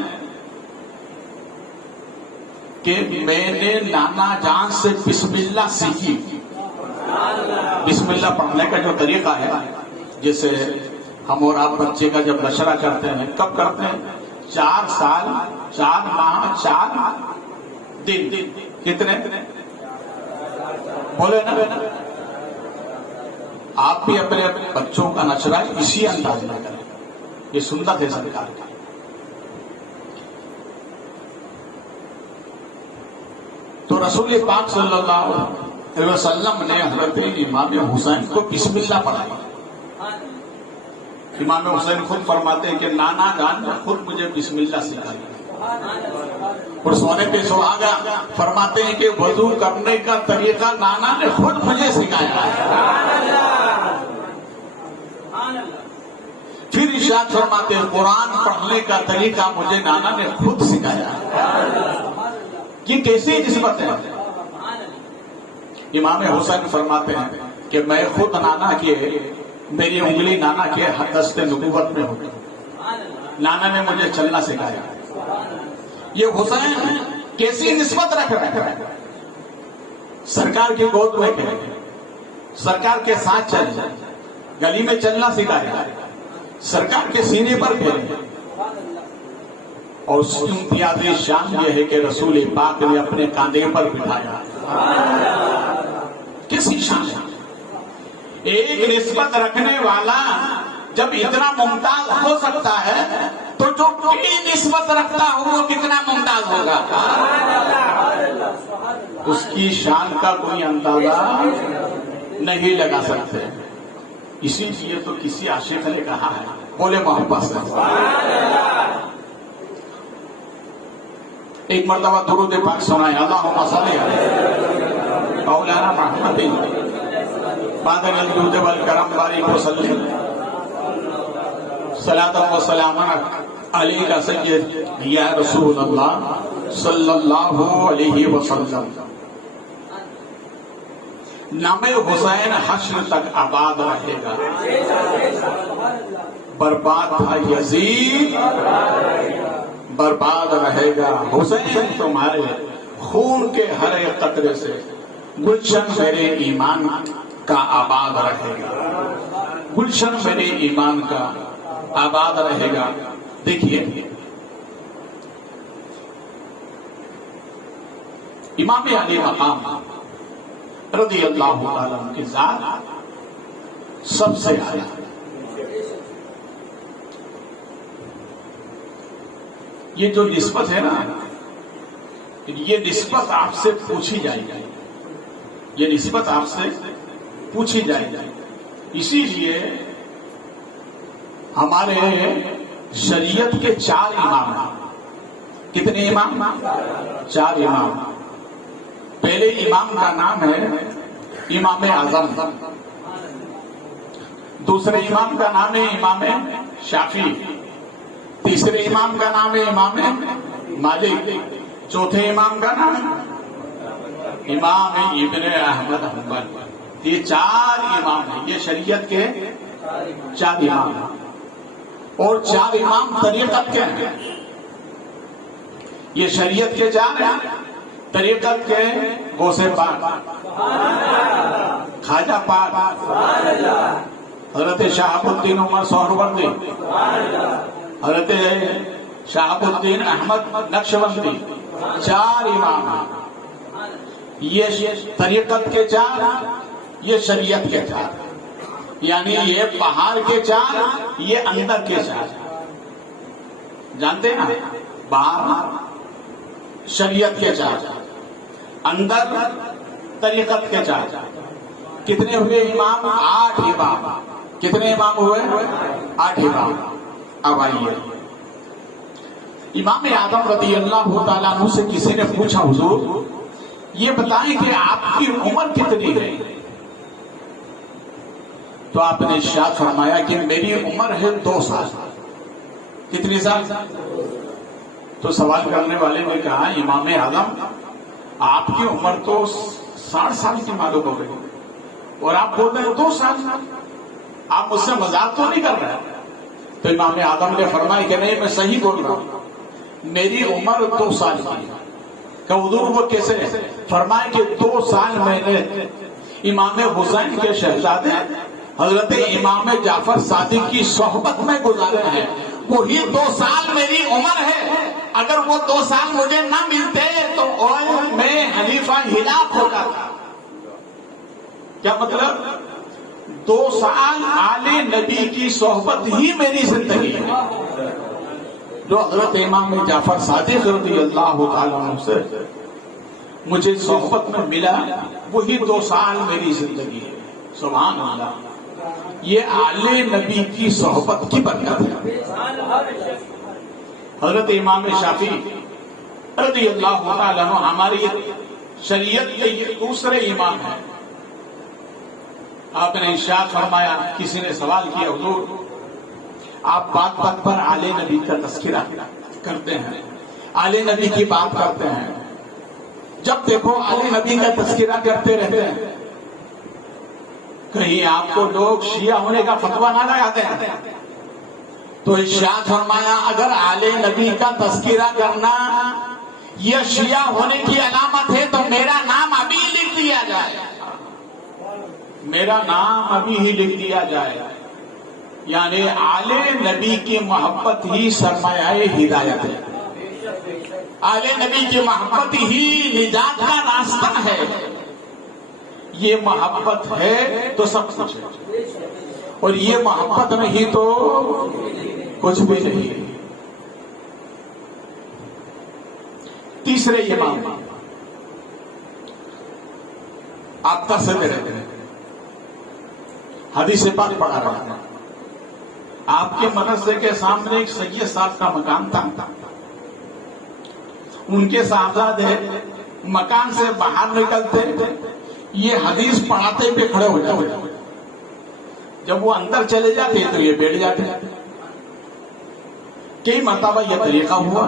کہ میں نے نانا جان سے بسم اللہ سیکھی. بسم اللہ پڑھنے کا جو طریقہ ہے جیسے ہم اور آپ بچے کا جب نشرہ کرتے ہیں کب کرتے ہیں 4 سال 4 ماہ 4 دن. کتنے بولے نا. آپ بھی اپنے بچوں کا نشرہ اسی انداز میں کریں. یہ سنت ہے سرکار کی. تو رسول پاک صلی اللہ علیہ وسلم نے حضرت امام حسین کو بسم اللہ پڑھایا. امام حسین خود فرماتے ہیں کہ نانا جان نے خود مجھے بسم اللہ سکھایا. اور سونے پہ سہاگا فرماتے ہیں کہ وضو کرنے کا طریقہ نانا نے خود مجھے سکھایا. پھر ارشاد فرماتے ہیں قرآن پڑھنے کا طریقہ مجھے نانا نے خود سکھایا. یہ کیسی نسبت ہے. امام حسین فرماتے ہیں کہ میں خود نانا کے میری انگلی نانا کے دست نبوت میں ہوگی. نانا نے مجھے چلنا سکھایا. یہ حسین کیسی نسبت رکھ رہا ہے. سرکار کی گود میں گئے سرکار کے ساتھ چل جائے گلی میں چلنا سکھایا. سرکار کے سینے پر پھیرے. اور اس کی امتیازی شان یہ ہے کہ رسول پاک نے اپنے کاندھے پر بٹھایا. کسی شان ہے. ایک نسبت رکھنے والا جب اتنا ممتاز ہو سکتا ہے تو جو کوئی نسبت رکھتا ہو وہ کتنا ممتاز ہوگا. اس کی شان کا کوئی اندازہ نہیں لگا سکتے. اسی لیے تو کسی عاشق نے کہا ہے بولے محبت سے. ایک مرتبہ درود پاک سنائے. اللہم صلی علی مولانا محمد بادل الجود والکرم بارک وسلم صلاۃ و سلام علیک سید یا رسول اللہ صلی اللہ علیہ وسلم. نام حسین حشر تک آباد رہے گا. برباد تھا یزید برباد رہے گا، حسین تمہارے خون کے ہر ایک قطرے سے گلشن میرے ایمان کا آباد رہے گا، گلشن میرے ایمان کا آباد رہے گا۔ دیکھیے امام علی مقام رضی اللہ تعالیٰ عنہ کی ذات سب سے اعلیٰ، یہ جو نسبت ہے نا، یہ نسبت آپ سے پوچھی جائے گی، یہ نسبت آپ سے پوچھی جائے گی۔ اسی لیے ہمارے شریعت کے 4 امام ہیں۔ کتنے امام؟ 4 امام۔ پہلے امام کا نام ہے امام اعظم، دوسرے امام کا نام ہے امام شافعی، تیسرے امام کا نام ہے امام مالک، چوتھے امام کا نام امام ابن احمد حنبل۔ یہ 4 امام ہیں، یہ شریعت کے 4 امام ہیں، اور 4 امام طریقت کے ہیں۔ یہ شریعت کے 4 ہیں، طریقت کے غوث پاک، خواجہ پاک، حضرت شہاب الدین عمر سہروردی، حضرت شہاب الدین احمد نقشبندی، 4 امام ہیں۔ یہ طریقت کے 4، یہ شریعت کے 4، یعنی یہ باہر کے 4، یہ اندر کے 4۔ جانتے ہیں نا، باہر شریعت کے 4، اندر طریقت کے 4۔ کتنے ہوئے امام؟ 8 امام۔ کتنے امام ہوئے؟ 8 امام۔ اب آئیے، امام اعظم رضی اللہ تعالیٰ عنہ سے کسی نے پوچھا حضور یہ بتائیں کہ آپ کی عمر کتنی ہے؟ تو آپ نے ارشاد فرمایا کہ میری عمر ہے 2 سال۔ کتنی سال؟ تو سوال کرنے والے نے کہا امام اعظم آپ کی عمر تو 60 سال کی معلوم ہو گئی، اور آپ بول رہے ہیں 2 سال، آپ مجھ سے مذاق تو نہیں کر رہے؟ تو امام اعظم نے فرمایا کہ نہیں، میں صحیح بول رہا ہوں، میری عمر 2 سال کی ہے۔ کہ حضور وہ کیسے؟ فرمائے کہ 2 سال میں نے امام حسین کے شہزادے حضرت امام جعفر صادق کی صحبت میں گزارے ہیں، وہی 2 سال میری عمر ہے۔ اگر وہ 2 سال مجھے نہ ملتے تو میں حلیفہ ہلاک ہو جاتا۔ کیا مطلب؟ 2 سال آل نبی کی صحبت ہی میری زندگی ہے، جو حضرت امام جعفر صادق رضی اللہ تعالیٰ عنہ سے مجھے صحبت میں ملا، وہی 2 سال میری زندگی ہے۔ سبحان اللہ، یہ آل نبی کی صحبت کی برکت ہے۔ حضرت امام شافعی رضی اللہ تعالیٰ عنہ ہماری شریعت کے یہ دوسرے امام ہیں۔ آپ نے ارشاد فرمایا، کسی نے سوال کیا حضور آپ بات بات پر آل نبی کا تذکرہ کرتے ہیں، آل نبی کی بات کرتے ہیں، جب دیکھو آل نبی کا تذکرہ کرتے رہتے ہیں، کہیں آپ کو لوگ شیعہ ہونے کا فتویٰ نہ لگاتے ہیں؟ تو ارشاد فرمایا اگر آل نبی کا تذکرہ کرنا یہ شیعہ ہونے کی علامت ہے تو میرا نام ابھی لکھ دیا جائے، میرا نام ابھی ہی لکھ دیا جائے۔ یعنی آل نبی کی محبت ہی سرمایہ ہدایت ہے، آل نبی کی محبت ہی نجات کا راستہ ہے۔ یہ محبت ہے تو سب کچھ ہے، اور یہ محبت نہیں تو کچھ بھی نہیں۔ تیسرے امام آپ کا صدر ہے، حدیث پاک پڑھا رہا ہے، آپ کے مدرسے کے سامنے ایک سید صاحب کا مکان تھا، ان کے صاحبزادے مکان سے باہر نکلتے یہ حدیث پڑھاتے پہ کھڑے ہو جاتے، جب وہ اندر چلے جاتے تو یہ بیٹھ جاتے۔ کئی مرتبہ یہ طریقہ ہوا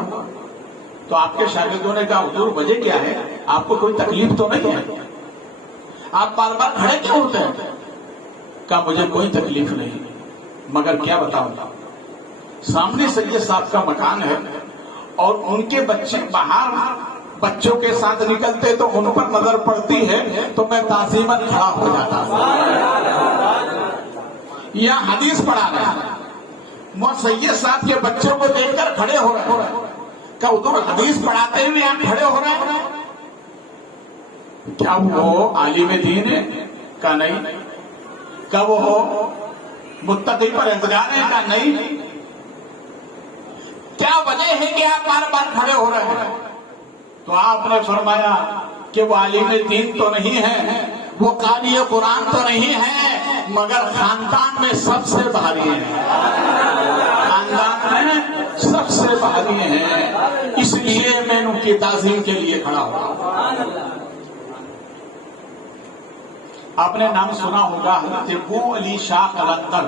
تو آپ کے شاگردوں نے کہا حضور وجہ کیا ہے، آپ کو کوئی تکلیف تو نہیں ہے، آپ بار بار کھڑے کیوں ہوتے ہیں؟ کہا مجھے کوئی تکلیف نہیں، مگر کیا بتاؤں، سامنے سید صاحب کا مکان ہے اور ان کے بچے باہر بچوں کے ساتھ نکلتے تو ان پر نظر پڑتی ہے تو میں تعظیماً کھڑا ہو جاتا ہوں. یا حدیث پڑھا رہا مو سید صاحب کے بچوں کو دیکھ کر کھڑے ہو رہے ہیں. کیا ادھر حدیث پڑھاتے ہوئے آپ کھڑے ہو رہے ہیں؟ کیا وہ عالم دین ہے؟ کا نہیں. کیا وہ متقی پرہیزگار ہے؟ کا نہیں. کیا وجہ ہے کہ آپ بار بار کھڑے ہو رہے ہیں؟ تو آپ نے فرمایا کہ وہ عالم دین تو نہیں ہے, وہ قاری قرآن تو نہیں ہے, مگر خاندان میں سب سے بھاری ہے. خاندان میں سب سے بھاری ہے, اس لیے میں ان کی تعظیم کے لیے کھڑا ہوا. آپ نے نام سنا ہوگا حضرت ابو علی شاہ قلندر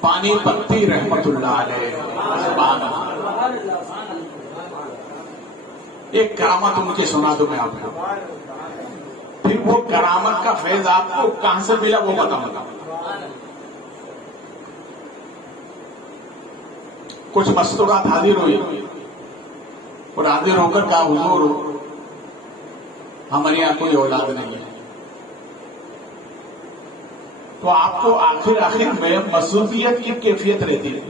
پانی پتی رحمت اللہ علیہ. ایک کرامت ان کی سنا دوں میں آپ کو, پھر وہ کرامت کا فیض آپ کو کہاں سے ملا وہ بتاؤں گا. کچھ مستورات حاضر ہوئی اور حاضر ہو کر کہا حضور ہمارے یہاں کوئی اولاد نہیں ہے. تو آپ کو آخر میں مصروفیت کی کیفیت رہتی ہے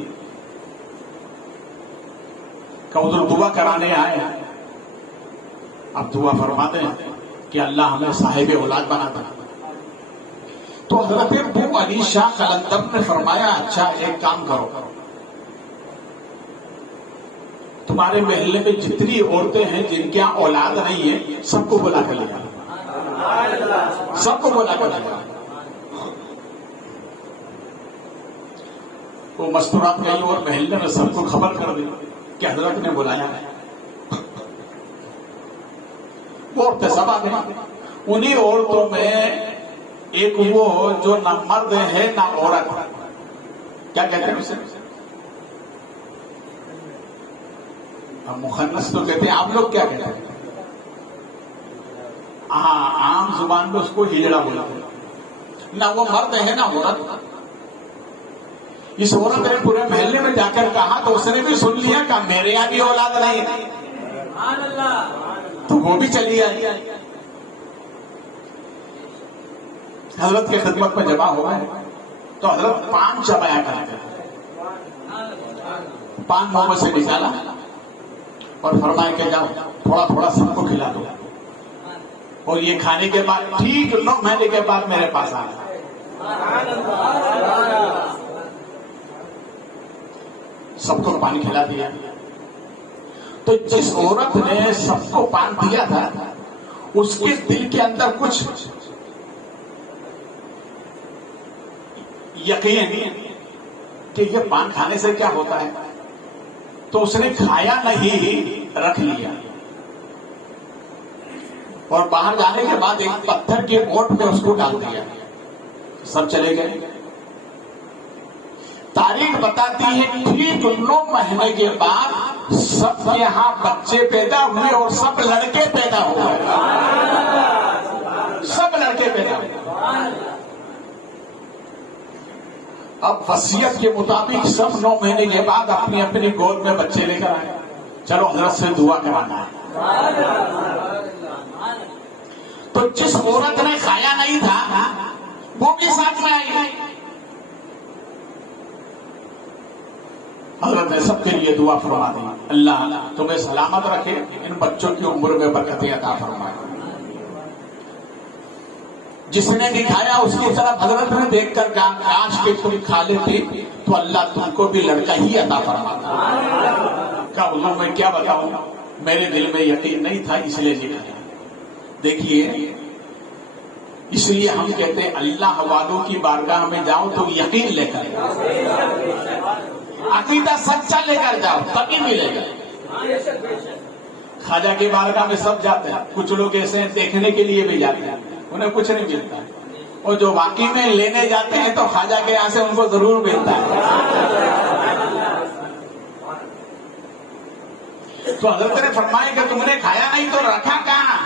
کہ ادھر دعا کرانے آئے ہیں, اب دعا فرماتے ہیں کہ اللہ ہمیں صاحب اولاد بناتا. تو حضرت ابو علی شاہ قلندر نے فرمایا اچھا ایک کام کرو, تمہارے محلے میں جتنی عورتیں ہیں جن کے یہاں اولاد نہیں ہے سب کو بلا کر لے جاؤ, سب کو بلا کر لے جاؤ. وہ مستورات گئی اور محلے میں سب کو خبر کر دی کہ حضرت نے بلایا ہے. وہ عورتیں سب آ گئی. انہی عورتوں میں ایک وہ جو نہ مرد ہے نہ عورت, کیا کہتے ہیں اسے, مخنث تو کہتے ہیں, آپ لوگ کیا کہتے ہیں؟ عام زبان میں اس کو ہجڑا بولتے ہیں. نہ وہ مرد ہے نہ عورت. اس عورت نے پورے محلے میں جا کر کہا تو اس نے بھی سن لیا کہ میرے یہاں بھی اولاد نہیں, تو وہ بھی چلی آئی. حضرت کی خدمت میں جمع ہوا ہے تو حضرت پان چبایا کرتے ہیں. پان منہ سے نکالا اور فرمایا کہ جاؤ تھوڑا تھوڑا سب کو کھلا دو, اور یہ کھانے کے بعد ٹھیک 9 مہینے کے بعد میرے پاس آیا. سب کو پانی کھلا دیا. تو جس عورت نے سب کو پان دیا تھا اس کے دل کے اندر کچھ یقین کہ یہ پان کھانے سے کیا ہوتا ہے, تو اس نے کھایا نہیں, رکھ لیا, اور باہر جانے کے بعد ایک پتھر کے اوٹ میں اس کو ڈال دیا. سب چلے گئے. تاریخ بتاتی ہے ٹھیک 9 مہینے کے بعد سب یہاں بچے پیدا ہوئے اور سب لڑکے پیدا ہوئے. سب لڑکے پیدا ہوئے. اب وصیت کے مطابق سب 9 مہینے کے بعد اپنی اپنی گود میں بچے لے کر آئے. چلو حضرت سے دعا کرانا ہے. تو جس عورت نے کھایا نہیں تھا وہ بھی ساتھ میں آئی. حضرت نے سب کے لیے دعا فرما دی, اللہ تمہیں سلامت رکھے, ان بچوں کی عمر میں برکتیں عطا فرمائے. جس نے دکھایا اس کی طرف حضرت نے دیکھ کر کہا کاش کہ تم کھا لیتے تو اللہ تم کو بھی لڑکا ہی عطا فرماتا. کہا حضور میں کیا بتاؤں, میرے دل میں یقین نہیں تھا اس لیے نہیں کھایا. دیکھیے اس لیے ہم کہتے ہیں اللہ والوں کی بارگاہ میں جاؤ تو یقین لے کر جاؤ, عقیدہ سچا لے کر جاؤ تبھی ملے گا. خواجہ کی بارگاہ میں سب جاتے ہیں, کچھ لوگ ایسے دیکھنے کے لیے بھی جاتے ہیں, انہیں کچھ نہیں ملتا ہے, اور جو واقعی میں لینے جاتے ہیں تو خواجہ کے یہاں سے ان کو ضرور ملتا ہے. تو حضرت نے فرمایا کہ تم نے کھایا نہیں تو رکھا کہاں,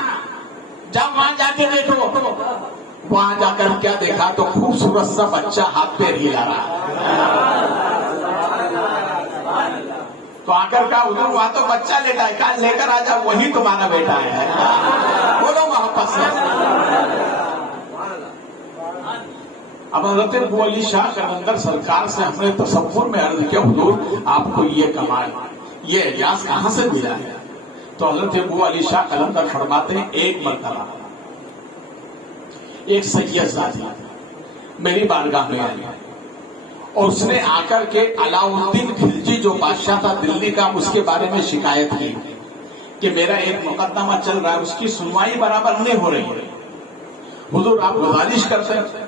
جب وہاں جا کے دیکھو. وہاں جا کر کیا دیکھا تو خوبصورت سا بچہ ہاتھ پیر ہلا رہا. تو آ کر کہا حضور وہاں تو بچہ لیٹا ہے، کہا لے کر آ جا، وہی تمہارا بیٹا ہے. بولو محبت سے. اب حضرت ابو علی شاہ قلندر سرکار سے ہم نے تصور میں عرض کیا حضور آپ کو یہ کمال، یہ اعجاز کہاں سے ملا ہے؟ تو حضرت ابو علی شاہ قلندر فرماتے ہیں ایک مرتبہ ایک سید زادی میری بارگاہ میں آئی اور اس نے آ کر کے علاؤ الدین خلجی جو بادشاہ تھا دلی کا، اس کے بارے میں شکایت کی کہ میرا ایک مقدمہ چل رہا ہے، اس کی سنوائی برابر نہیں ہو رہی ہے، حضور آپ گزارش کرتے ہیں.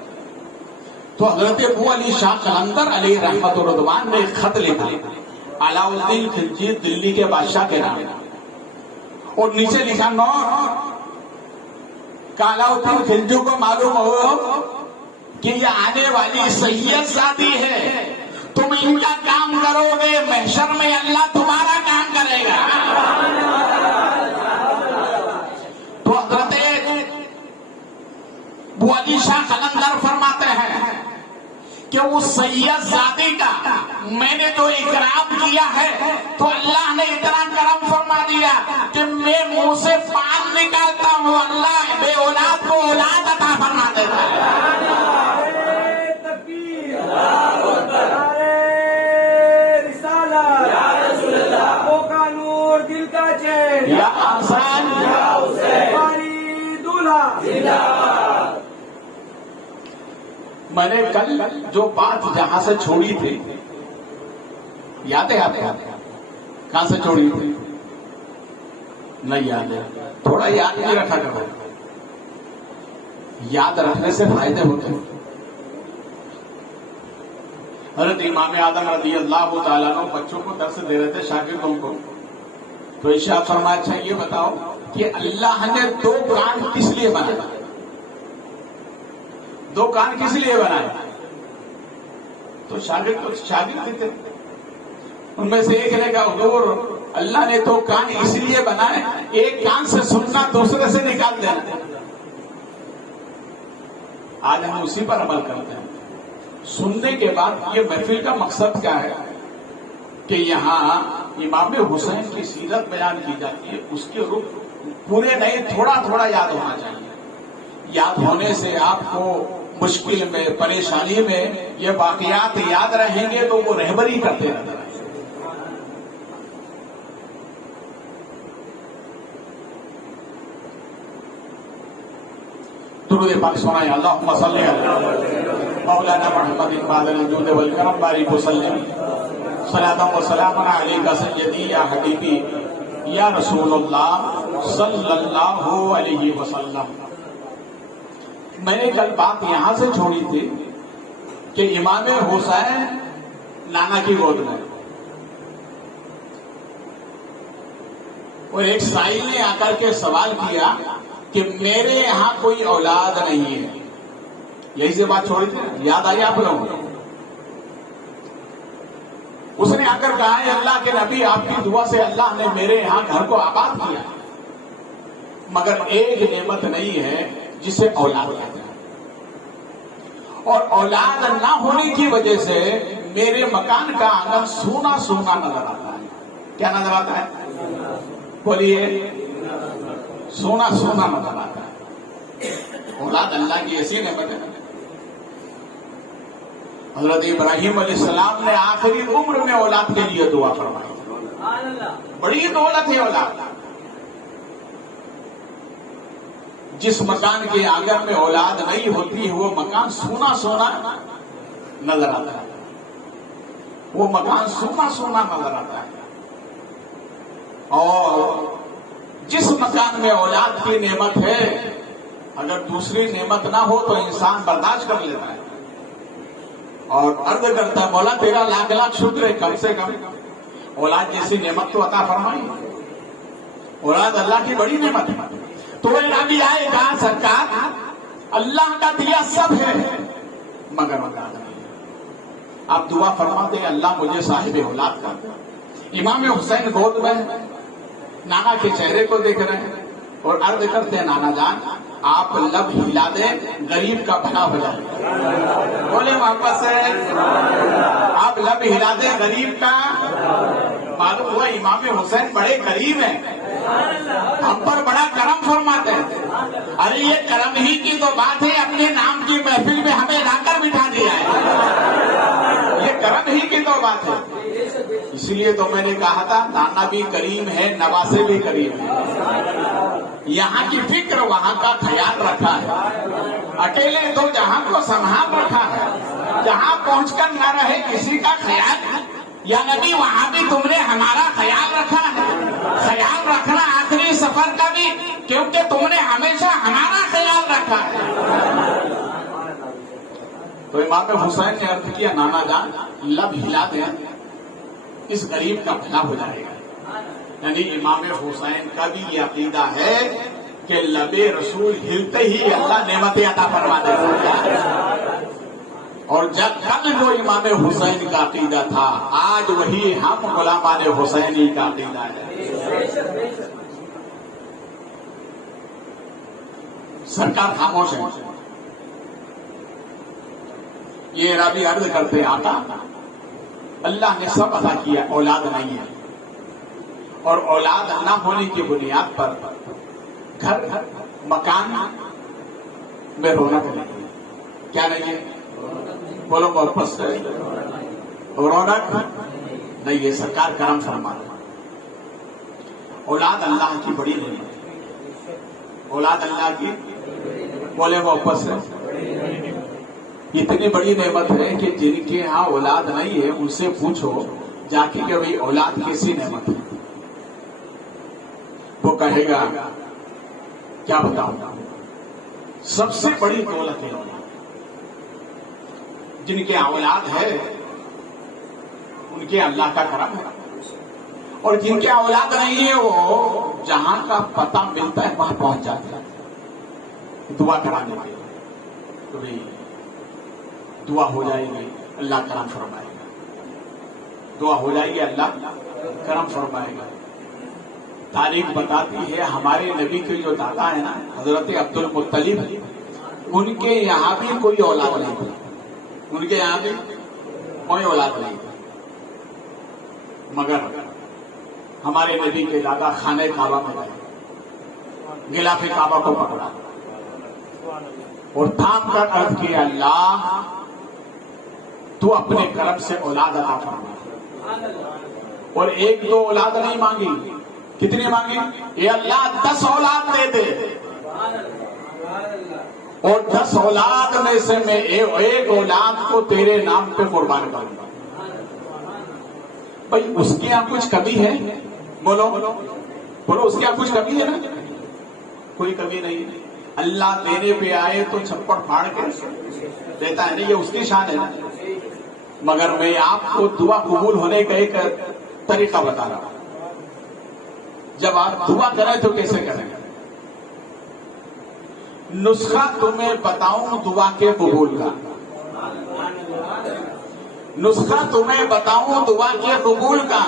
تو حضرت ابو علی شاہ قلندر علیہ رحمت و رضوان نے ایک خط لکھا علاؤ الدین خلجی دلی کے بادشاہ کے نام، اور نیچے لکھا کہ علاؤ الدین خلجی کو معلوم ہو کہ یہ آنے والی سید زادی ہے، تم ان کا کام کرو گے، محشر میں اللہ تمہارا کام کرے گا. تو حضرت ابو علی شاہ قلندر فرماتے ہیں کہ اس سید زادی کا میں نے جو اکرام کیا ہے تو اللہ نے اتنا کرم فرما دیا کہ میں منہ سے پان نکالتا ہوں، اللہ بے اولاد کو اولاد عطا فرما دیتا ہے. یا آسان میں نے کل جو بات جہاں سے چھوڑی تھی یاد ہے آپ کو؟ کہاں سے چھوڑی تھی؟ نہیں یاد ہے. تھوڑا یاد نہیں رکھا کرو، یاد رکھنے سے فائدے ہوتے ہیں. حضرت امام اعظم رضی اللہ تعالیٰ عنہ بچوں کو درس دے رہے تھے، شاگردوں کو. تو ارشاد فرمایا اچھا یہ بتاؤ کہ اللہ نے دو کان کس لیے بنائے؟ دو کان کس لیے بنائے؟ تو شاگرد تھے، ان میں سے ایک نے کہا حضور اللہ نے دو کان اس لیے بنائے ایک کان سے سننا دوسرے سے نکال دینا. آج ہم اسی پر عمل کرتے ہیں. سننے کے بعد یہ محفل کا مقصد کیا ہے کہ یہاں امام حسین کی سیرت بیان کی جاتی ہے، اس کے رخ پورے نہیں تھوڑا تھوڑا یاد ہونا چاہیے. یاد ہونے سے آپ کو مشکل میں پریشانی میں یہ واقعات یاد رہیں گے تو وہ رہبری کرتے رہتے ہیں. درود پاک سنائیں. اللہم صلی علی مولانا محمد بعد الجود والکرم بارک وسلم صلاۃ و سلام علیک سیدی یا حبیبی یا رسول اللہ صلی اللہ علیہ وسلم. میں نے کل بات یہاں سے چھوڑی تھی کہ امام حسین نانا کی گود میں، اور ایک سائل نے آ کر کے سوال کیا کہ میرے یہاں کوئی اولاد نہیں ہے. یہی سے بات چھوڑی تھی، یاد آئی آپ لوگوں کو؟ اس نے آ کر کہا ہے اللہ کے نبی آپ کی دعا سے اللہ نے میرے یہاں گھر کو آباد کیا، مگر ایک نعمت نہیں ہے جسے اولاد کہتے ہیں، اور اولاد نہ ہونے کی وجہ سے میرے مکان کا آنگن سونا سونا نظر آتا ہے. کیا نظر آتا ہے؟ بولیے. سونا سونا نظر آتا ہے. اولاد اللہ کی ایسی نعمت ہے. حضرت ابراہیم علیہ السلام نے آخری عمر میں اولاد کے لیے دعا فرمائی. بڑی دولت ہے اولاد. جس مکان کے آنگن میں اولاد نہیں ہوتی وہ مکان سونا سونا نظر آتا ہے. وہ مکان سونا سونا نظر آتا ہے. اور جس مکان میں اولاد کی نعمت ہے اگر دوسری نعمت نہ ہو تو انسان برداشت کر لیتا ہے اور عرض کرتا ہے مولا تیرا لاکھ لاکھ شکر ہے، کم سے کم اولاد جیسی نعمت تو عطا فرمائی. اولاد اللہ کی بڑی نعمت ہے. تو وہ نبی آئے کہا سرکار اللہ کا دیا سب ہے مگر اولاد نہیں. آپ دعا فرماتے ہیں اللہ مجھے صاحب اولاد کر دے. امام حسین گود میں نانا کے چہرے کو دیکھ رہے ہیں اور عرض کرتے ہیں نانا جان آپ لب ہلا دیں غریب کا بھلا ہو جائے. بولے محبت سے آپ لب ہلا دیں غریب کا معلوم ہوا امام حسین بڑے قریب ہیں، ہم پر بڑا کرم فرماتے ہیں. ارے یہ کرم ہی کی تو بات ہے، اپنے نام کی محفل میں ہمیں لا کر بٹھا دیا ہے. یہ کرم ہی کی تو بات ہے. اسی لیے تو میں نے کہا تھا نانا بھی کریم ہے، نواسے بھی کریم ہے. یہاں کی فکر وہاں کا خیال رکھا ہے، اکیلے دو جہاں کو سنبھال رکھا ہے. جہاں پہنچ کر نہ رہے کسی کا خیال، یا نبی وہاں بھی تم نے ہمارا خیال رکھا ہے. خیال رکھنا آخری سفر کا بھی، کیونکہ تم نے ہمیشہ ہمارا خیال رکھا ہے. تو امام حسین نے عرض کیا نانا جان لب ہلا دیں، اس غریب کا بھلا ہو جائے گا. یعنی امام حسین کا بھی یہ عقیدہ ہے کہ لب رسول ہلتے ہی اللہ نعمت عطا فرما دے گا. اور جب کل جو امام حسین کا عقیدہ تھا، آج وہی ہم غلامان حسینی کا عقیدہ ہے. سرکار خاموش ہے. یہ رابی عرض کرتے آقا اللہ نے سب عطا کیا، اولاد نہیں ہے، اور اولاد نہ ہونے کی بنیاد پر گھر مکان میں رونق نہیں ہے. کیا نہیں ہے؟ بولو واپس سے رونق نہیں ہے. سرکار کرم فرما. اولاد اللہ کی بڑی نہیں ہے، اولاد اللہ کی بولے واپس سے اتنی بڑی نعمت ہے کہ جن کے ہاں اولاد نہیں ہے ان سے پوچھو جا کے کہ بھائی اولاد کیسی نعمت ہے. وہ کہے گا کیا بتاؤں، سب سے بڑی دولت ہے اولاد. جن کے اولاد ہے ان کے اللہ کا کرم ہے، اور جن کے اولاد نہیں ہے وہ جہاں کا پتہ ملتا ہے وہاں پہنچ جاتا ہے دعا کرانے کے لیے. تو بھائی دعا ہو جائے گی اللہ کرم فرمائے گا، دعا ہو جائے گی اللہ کرم فرمائے گا. تاریخ بتاتی ہے ہمارے نبی کے جو دادا ہے نا حضرت عبد المطلب، ان کے یہاں بھی کوئی اولاد نہیں تھی. ان کے یہاں بھی کوئی اولاد نہیں تھی، مگر ہمارے نبی کے دادا خانہ کعبہ میں گئے، غلاف کعبہ کو پکڑا اور تھام کر عرض کیا اللہ تو اپنے کرم سے اولاد عطا فرما. اور ایک دو اولاد نہیں مانگی، کتنی مانگی؟ اے اللہ 10 اولاد دے دے، اور 10 اولاد میں سے میں ایک اولاد کو تیرے نام پہ قربان کروں گا. بھائی اس کے یہاں کچھ کمی ہے؟ بولو بولو، اس کے یہاں کچھ کمی ہے نا؟ کوئی کمی نہیں. اللہ دینے پہ آئے تو چھپڑ پھاڑ کے دیتا ہے نا، یہ اس کی شان ہے نا. مگر میں آپ کو دعا قبول ہونے کا ایک طریقہ بتا رہا ہوں. جب آپ دعا کریں تو کیسے کریں؟ نسخہ تمہیں بتاؤں دعا کے قبول کا، نسخہ تمہیں بتاؤں دعا کے قبول کا،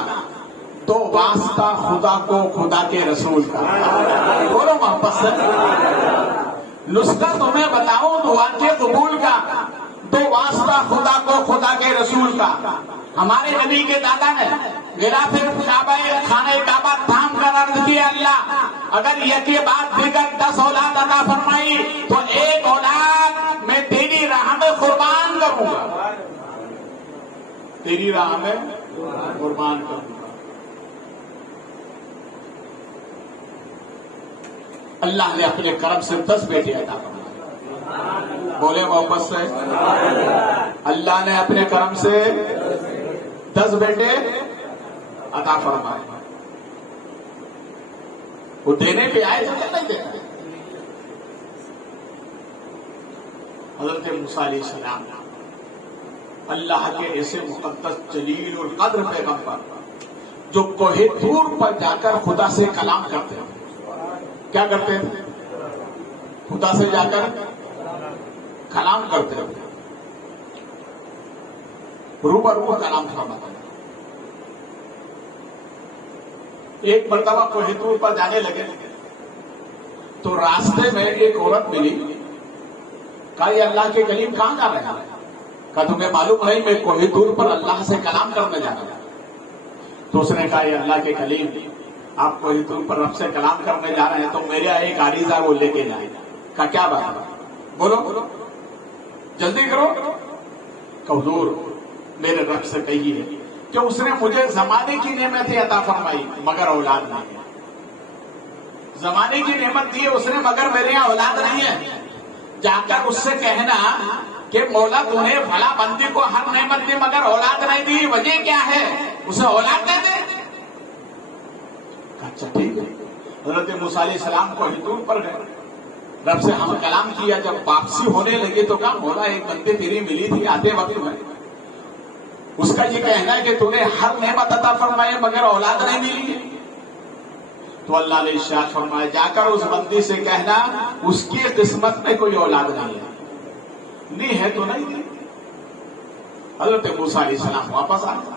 تو واسطہ خدا کو خدا کے رسول کا. بولو واپس سے نسخہ تمہیں بتاؤں دعا کے قبول کا، تو واسطہ خدا کو خدا کے رسول کا. ہمارے نبی کے دادا نے غلاف کعبہ خانہ کعبہ تھام کر عرض کیا اللہ اگر یہ کے بعد دیگر 10 اولاد عطا فرمائی تو ایک اولاد میں تیری راہ میں قربان کروں گا، تیری راہ میں قربان کروں گا. اللہ نے اپنے کرم سے 10 بیٹے عطا فرمائے. بولے محبت سے اللہ نے اپنے کرم سے 10 بیٹے عطا فرمائے. وہ دینے پہ آئے تو نہیں دیتے. حضرت موسیٰ علیہ السلام اللہ کے ایسے مقدس جلیل القدر پیغمبر جو کوہ طور پر جا کر خدا سے کلام کرتے ہیں. کیا کرتے ہیں؟ خدا سے جا کر کلام کرتے ہیں، روبرو کلام فرماتے ہیں. ایک مرتبہ کوہ طور پر جانے لگے تو راستے میں ایک عورت ملی. کہا یہ اللہ کے کلیم کہاں جا رہے ہیں؟ کہا تمہیں معلوم نہیں میں کوہ طور پر اللہ سے کلام کرنے جا رہا ہوں. تو اس نے کہا یہ اللہ کے کلیم آپ کو تم پر رب سے کلام کرنے جا رہے ہیں تو میرا ایک عریضہ وہ لے کے جائے. کہا کیا بات ہے؟ بولو جلدی کرو. کہ حضور میرے رب سے کہیے کہ اس نے مجھے زمانے کی نعمتیں عطا فرمائی مگر اولاد نہیں ہے. زمانے کی نعمت دی ہے اس نے مگر میرے یہاں اولاد نہیں ہے. جا کر اس سے کہنا کہ مولا تو نے بھلا بندی کو ہر نعمت دی مگر اولاد نہیں دی, وجہ کیا ہے؟ اسے اولاد دے دے. اچھا ٹھیک ہے. حضرت موسیٰ علیہ السلام کو حضور پر گئے, رب سے ہم کلام کیا. جب واپسی ہونے لگے تو کہا مولا ایک بندی تیری ملی تھی آتے وقت میں, اس کا یہ کہنا ہے کہ تو نے ہر نعمت عطا فرمائی مگر اولاد نہیں ملی ہے. تو اللہ نے ارشاد فرمایا جا کر اس بندی سے کہنا اس کی قسمت میں کوئی اولاد نہیں ہے. نہیں ہے تو نہیں. حضرت موسیٰ علیہ السلام واپس آ گئے.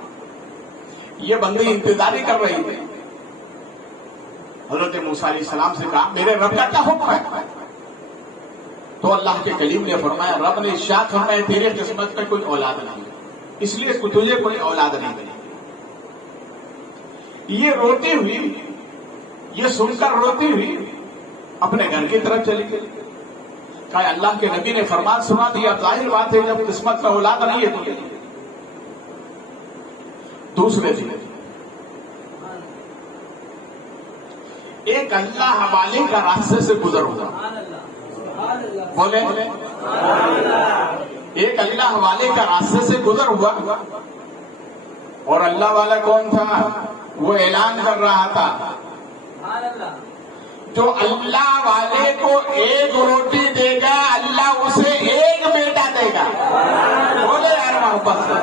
یہ بندی انتظاری کر رہی تھی. حضرت موسیٰ علیہ السلام سے کہا میرے رب کا کیا حکم ہے؟ تو اللہ کے کلیم نے فرمایا رب نے ارشاد فرمایا تیرے قسمت میں کوئی اولاد نہیں ہے, اس لیے تجھے کوئی اولاد نہیں ملی. یہ روتی ہوئی, یہ سن کر روتی ہوئی اپنے گھر کی طرف چلی گئی. کہا اللہ کے نبی نے فرمان سنا دیا, ظاہر بات ہے جب قسمت میں اولاد نہیں ہے تو. دوسرے دن ایک اللہ حوالے کا راستے سے گزر ہوا. بولے ایک اللہ حوالے کا راستے سے گزر ہوا. اور اللہ والا کون تھا؟ وہ اعلان کر رہا تھا جو اللہ والے کو ایک روٹی دے گا اللہ اسے ایک بیٹا دے گا. بولے یار محبت سے.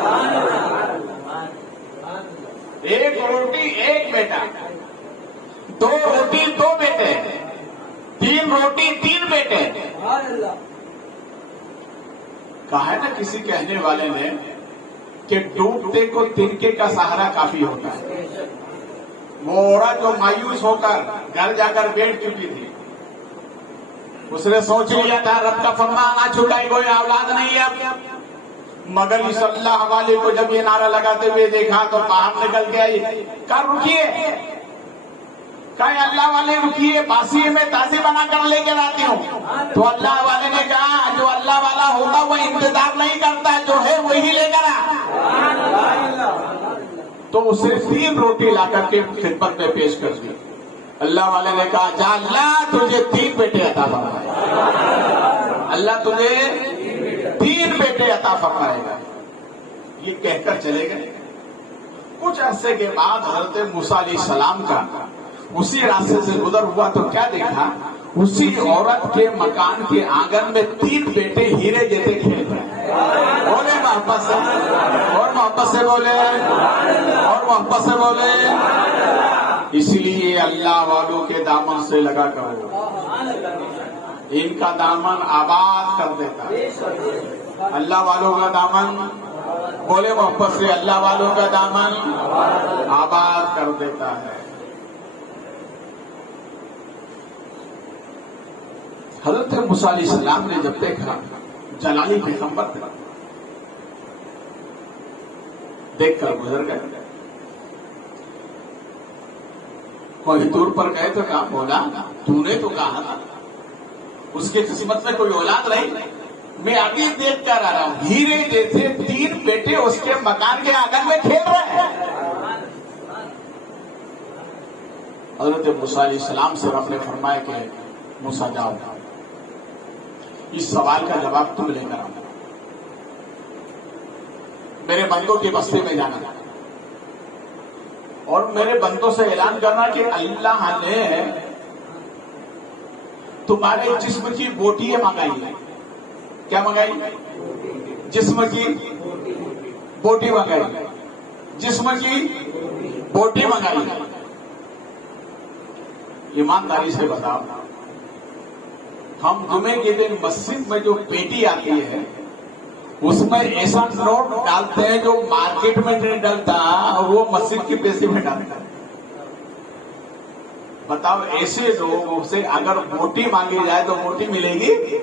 ایک روٹی ایک بیٹا, دو روٹی دو بیٹے, تین روٹی تین بیٹے. کہا ہے نا کسی کہنے والے نے کہ ڈوبتے کو تنکے کا سہارا کافی ہوتا ہے. وہ عورت جو مایوس ہو کر گھر جا کر بیٹھ چکی تھی, اس نے سوچ لیا تھا رب کا فرمان آ چکا ہے کوئی اولاد نہیں ہے اب. مگر اس اللہ والے کو جب یہ نعرہ لگاتے ہوئے دیکھا تو باہر نکل کے آئی. کہا رکیے, کہا اللہ والے رکیے, باسی میں تازی بنا کر لے کے آتی ہوں. تو اللہ والے نے کہا جو اللہ والا ہوگا وہ انتظار نہیں کرتا ہے, جو ہے وہی لے کر آ. تو اسے 3 روٹی لا کر کے خدمت میں پیش کر دی. اللہ والے نے کہا جا اللہ تجھے 3 بیٹے عطا فرمائے, اللہ تجھے 3 بیٹے عطا فرمائے گا. یہ کہہ کر چلے گئے. کچھ عرصے کے بعد حضرت موسیٰ علیہ السلام کا اسی راستے سے گزر ہوا تو کیا دیکھا, اسی عورت کے مکان کے آنگن میں 3 بیٹے ہیرے جیسے کھیل رہے ہیں. بولے محبت سے, اور محبت سے بولے, اور محبت سے بولے. اس لیے اللہ والوں کے دامن سے لگا کرو, ان کا دامن آباد کر دیتا ہے. اللہ والوں کا دامن, بولے محبت سے, اللہ والوں کا دامن آباد کر دیتا ہے. حضرت موسیٰ علیہ السلام نے جب دیکھا جلالی پیغمبر دیکھ کر گزر گئے. کوئی طور پر گئے تو کہا مولا تو نے تو کہا تھا اس کی قسمت میں کوئی اولاد نہیں, میں ابھی دیکھ کر آ رہا ہوں ہیرے جیسے 3 بیٹے اس کے مکان کے آنگن میں کھیل رہے ہیں. حضرت موسیٰ علیہ السلام سے رب نے فرمایا کہ موسیٰ جاؤ, اس سوال کا جواب تم لے کر آنا, میرے بندوں کی بستی میں جانا اور میرے بندوں سے اعلان کرنا کہ اللہ نے تمہارے جسم کی بوٹیاں منگائی ہیں. کیا منگائی؟ جسم کی بوٹی منگائی, جسم کی بوٹی منگائی. ایمانداری سے بتاؤ, ہم جمعے کے دن مسجد میں جو پیٹی آتی ہے اس میں ایسا نوٹ ڈالتے ہیں جو مارکیٹ میں نہیں ڈلتا, وہ مسجد کی پیسے میں ڈالتا ہے. بتاؤ ایسے لوگوں سے اگر بوٹی مانگی جائے تو بوٹی ملے گی؟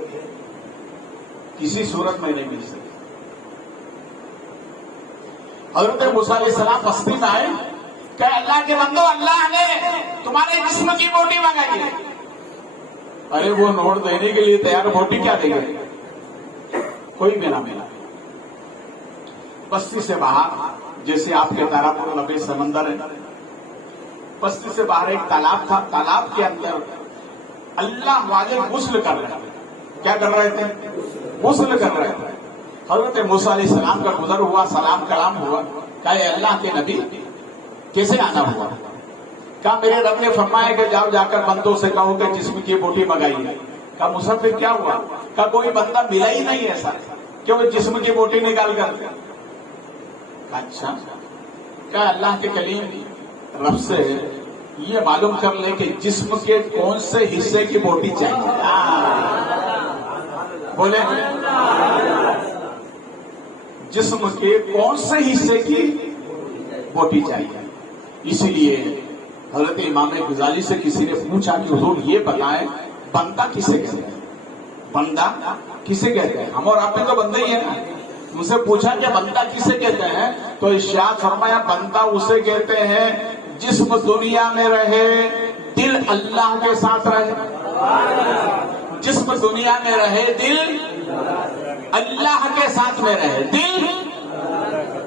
کسی صورت میں نہیں مل سکتی. حضرت موسیٰ علیہ السلام بستی میں آئے, کہ اللہ کے بندو اللہ نے تمہارے جسم کی بوٹی منگائی ہے. ارے وہ نوٹ دینے کے لیے تیار، بوٹی کیا دے گا؟ کوئی بھی نہ ملا. بستی سے باہر، جیسے آپ کے تارا لبے سمندر ہے، بستی سے باہر ایک تالاب تھا. تالاب کے اندر اللہ والے غسل کر رہے تھے. کیا کر رہے تھے؟ غسل کر رہے تھے. حضرت موسیٰ علیہ السلام کا گزر ہوا، سلام کلام ہوا. کہا اے اللہ کے نبی کیسے آنا ہوا؟ کہا میرے رب نے فرمایا کہ جاؤ جا کر بندوں سے کہو کہ جسم کی بوٹی منگائی ہے. کہا موسیٰ پھر کیا ہوا؟ کہا کوئی بندہ ملا ہی نہیں ایسا کہ وہ جسم کی بوٹی نکال کر. کہا اچھا. کہا اللہ کے کلیم رب سے یہ معلوم کر لے کہ جسم کے کون سے حصے کی بوٹی چاہیے. بولے جسم کے کون سے حصے کی بوٹی چاہیے. اسی لیے حضرت امام غزالی سے کسی نے پوچھا کہ حضور یہ بتائیں بندہ کسے کہتے ہیں؟ بندہ کسے کہتے ہیں؟ ہم اور آپ میں تو بندہ ہی ہے نا. ان سے پوچھا کہ بندہ کسے کہتے ہیں تو ارشاد فرمایا بندہ اسے کہتے ہیں جسم دنیا میں رہے، دل اللہ کے ساتھ رہے. جسم دنیا میں رہے، دل اللہ کے ساتھ میں رہے. دل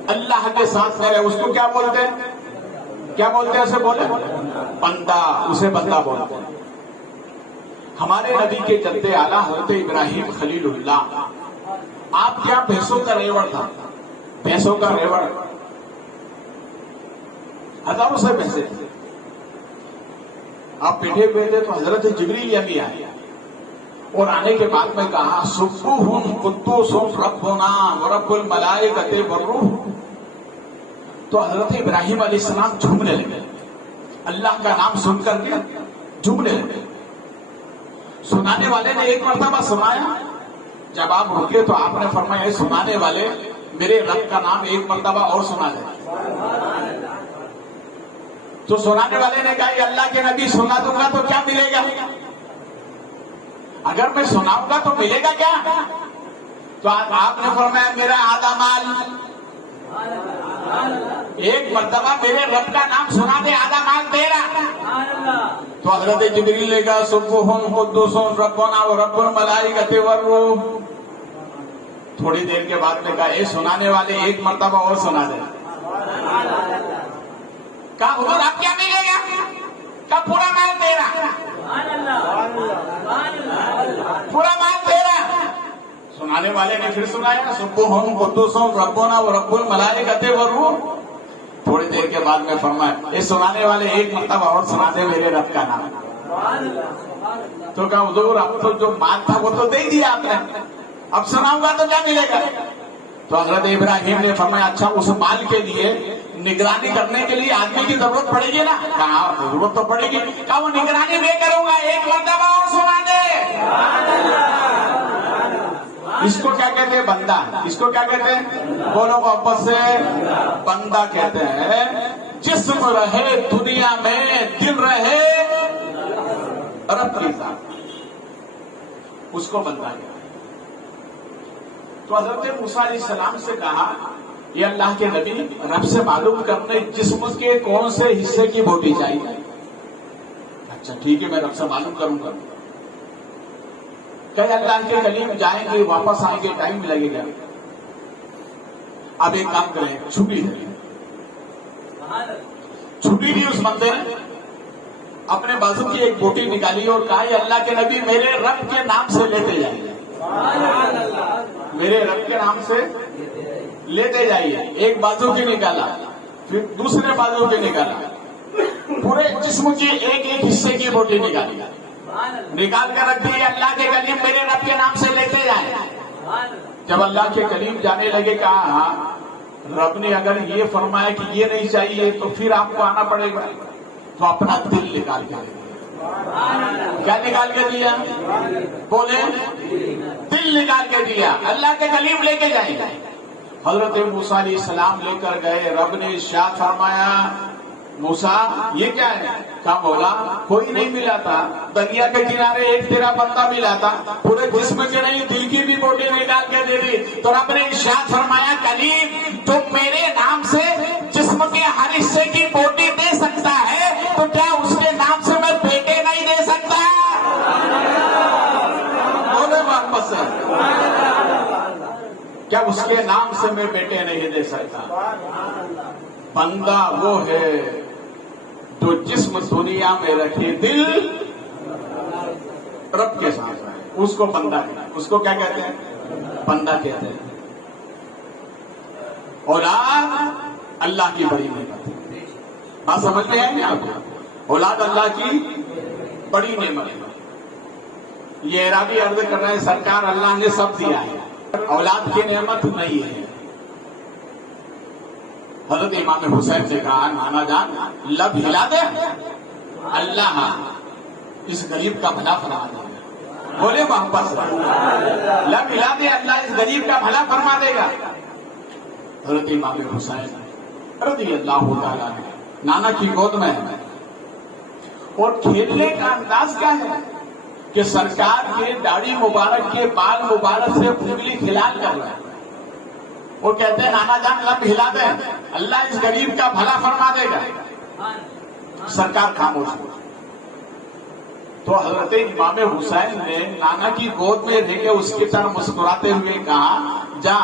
اللہ کے ساتھ میں رہے. اس کو کیا بولتے ہیں؟ کیا بولتے ہیں اسے؟ بولے بندہ. اسے بندہ بولتے ہیں. ہمارے نبی کے جد اعلیٰ حضرت ابراہیم خلیل اللہ، آپ کیا بھینسوں کا ریوڑ تھا. بھینسوں کا ریوڑ ہزاروں سے بھینسے تھے. آپ بیٹھے ہوئے تھے تو حضرت جبریل ابھی آئے اور آنے کے بعد میں کہا سبوح قدوس ربنا ورب الملائکۃ والروح. تو حضرت ابراہیم علیہ السلام جھومنے لگے. اللہ کا نام سن کر کے جھومنے لگے. سنانے والے نے ایک مرتبہ سنایا. جب آپ رکے تو آپ نے فرمایا سنانے والے میرے رب کا نام ایک مرتبہ اور سنا دے. تو سنانے والے نے کہا اللہ کے نبی سنا دوں گا تو کیا ملے گا؟ اگر میں سناؤں گا تو ملے گا کیا؟ تو آپ نے فرمایا میرا آدھا مال. ایک مرتبہ میرے رب کا نام سنا دے، آدھا مال تیرا. تو حضرت جبریل نے کہا سبوح قدوس ربنا ورب الملائکۃ والروح. تھوڑی دیر کے بعد میں کہا اے سنانے والے ایک مرتبہ اور سنا دے. کہا حضور آپ کیا ملے گا؟ کہا پورا مال تیرا. پورا مال تیرا. سنانے والے نے پھر سنایا سبوح قدوس ربنا ورب الملائکۃ والروح. تھوڑی دیر کے بعد میں فرمایا یہ سنانے والے ایک مرتبہ اور سنا دے میرے رب کا نام. تو کہا حضور اب تو جو مال تھا وہ تو دے دیا آپ نے، اب سناؤں گا تو کیا ملے گا؟ تو حضرت ابراہیم نے فرمایا اچھا اس مال کے لیے نگرانی کرنے کے لیے آدمی کی ضرورت پڑے گی نا؟ کہا ضرورت تو پڑے گی. کہا وہ نگرانی میں کروں گا، ایک مرتبہ اور سنا دے. اس کو کیا کہتے ہیں؟ بندہ. اس کو کیا کہتے ہیں؟ بولو واپس سے. بندہ کہتے ہیں جسم رہے دنیا میں، دل رہے رب کی ذات، اس کو بندہ کہتے ہیں. تو حضرت موسیٰ علیہ السلام سے کہا یہ اللہ کے نبی رب سے معلوم کرنے جسم کے کون سے حصے کی بوٹی چاہیے. اچھا ٹھیک ہے میں رب سے معلوم کروں گا. کہ اللہ کے کلیم جائیں گے واپس آئیں گے ٹائم لگے گا. اب ایک کام کریں چھٹی ہے. چھٹی دی اس بندے نے اپنے بازو کی ایک بوٹی نکالی اور کہا یہ اللہ کے نبی میرے رب کے نام سے لیتے جائیے، میرے رب کے نام سے لیتے جائیے. ایک بازو کی نکالا، پھر دوسرے بازو کی نکالا، پورے جسم کی ایک ایک حصے کی بوٹی نکالی، نکال کر رکھ دی. اللہ کے کلیم میرے رب کے نام سے لیتے جائیں. جب اللہ کے کلیم جانے لگے کہا ہاں رب نے اگر یہ فرمایا کہ یہ نہیں چاہیے تو پھر آپ کو آنا پڑے گا. تو اپنا دل نکال کے کیا نکال کے دیا؟ بولے دل نکال کے دیا. اللہ کے کلیم لے کے جائیں. حضرت موسیٰ علیہ السلام لے کر گئے. رب نے ارشاد فرمایا موسیٰ یہ کیا ہے؟ کہا مولا کوئی نہیں ملا تھا، دریا کے کنارے ایک تیرا بندہ ملا تھا، پورے جسم کے نہیں دل کی بھی بوٹی نکال کے دے دی. تو رب نے ارشاد فرمایا کلیم تم میرے نام سے جسم کے ہر حصے کی بوٹی دے پاس ہے؟ کیا اس کے نام سے میں بیٹے نہیں دے سکتا؟ بندہ وہ ہے جو جسم دنیا میں رکھے دل رب کے ساتھ ہے، اس کو بندہ ہے۔ اس کو کیا کہتے ہیں؟ بندہ کہتے ہیں۔ اولاد اللہ کی بڑی نعمت ہے، بات سمجھ میں آئے آپ کو؟ اولاد اللہ کی بڑی نعمت ہے۔ یہ عربی عرض کر رہے ہیں سرکار اللہ نے سب دیا ہے، اولاد کی نعمت نہیں ہے۔ حضرت امام حسین نے کہا نانا جان لب ہلا دے، اللہ اس غریب کا بھلا فرما دے گا۔ بولے محبت سے لب ہلا دے، اللہ اس غریب کا بھلا فرما دے گا۔ حضرت امام حسین رضی اللہ تعالیٰ نانا کی گود میں ہے، اور کھیلنے کا انداز کیا ہے کہ سرکار کے داڑھی مبارک کے بال مبارک سے انگلی کھلال کر رہا ہے، وہ کہتے ہیں نانا جان لب ہلا دیں، اللہ اس غریب کا بھلا فرما دے گا۔ سرکار خاموش ہو۔ تو حضرت امام حسین نے نانا کی گود میں رہ کے اس کی طرف مسکراتے ہوئے کہا جا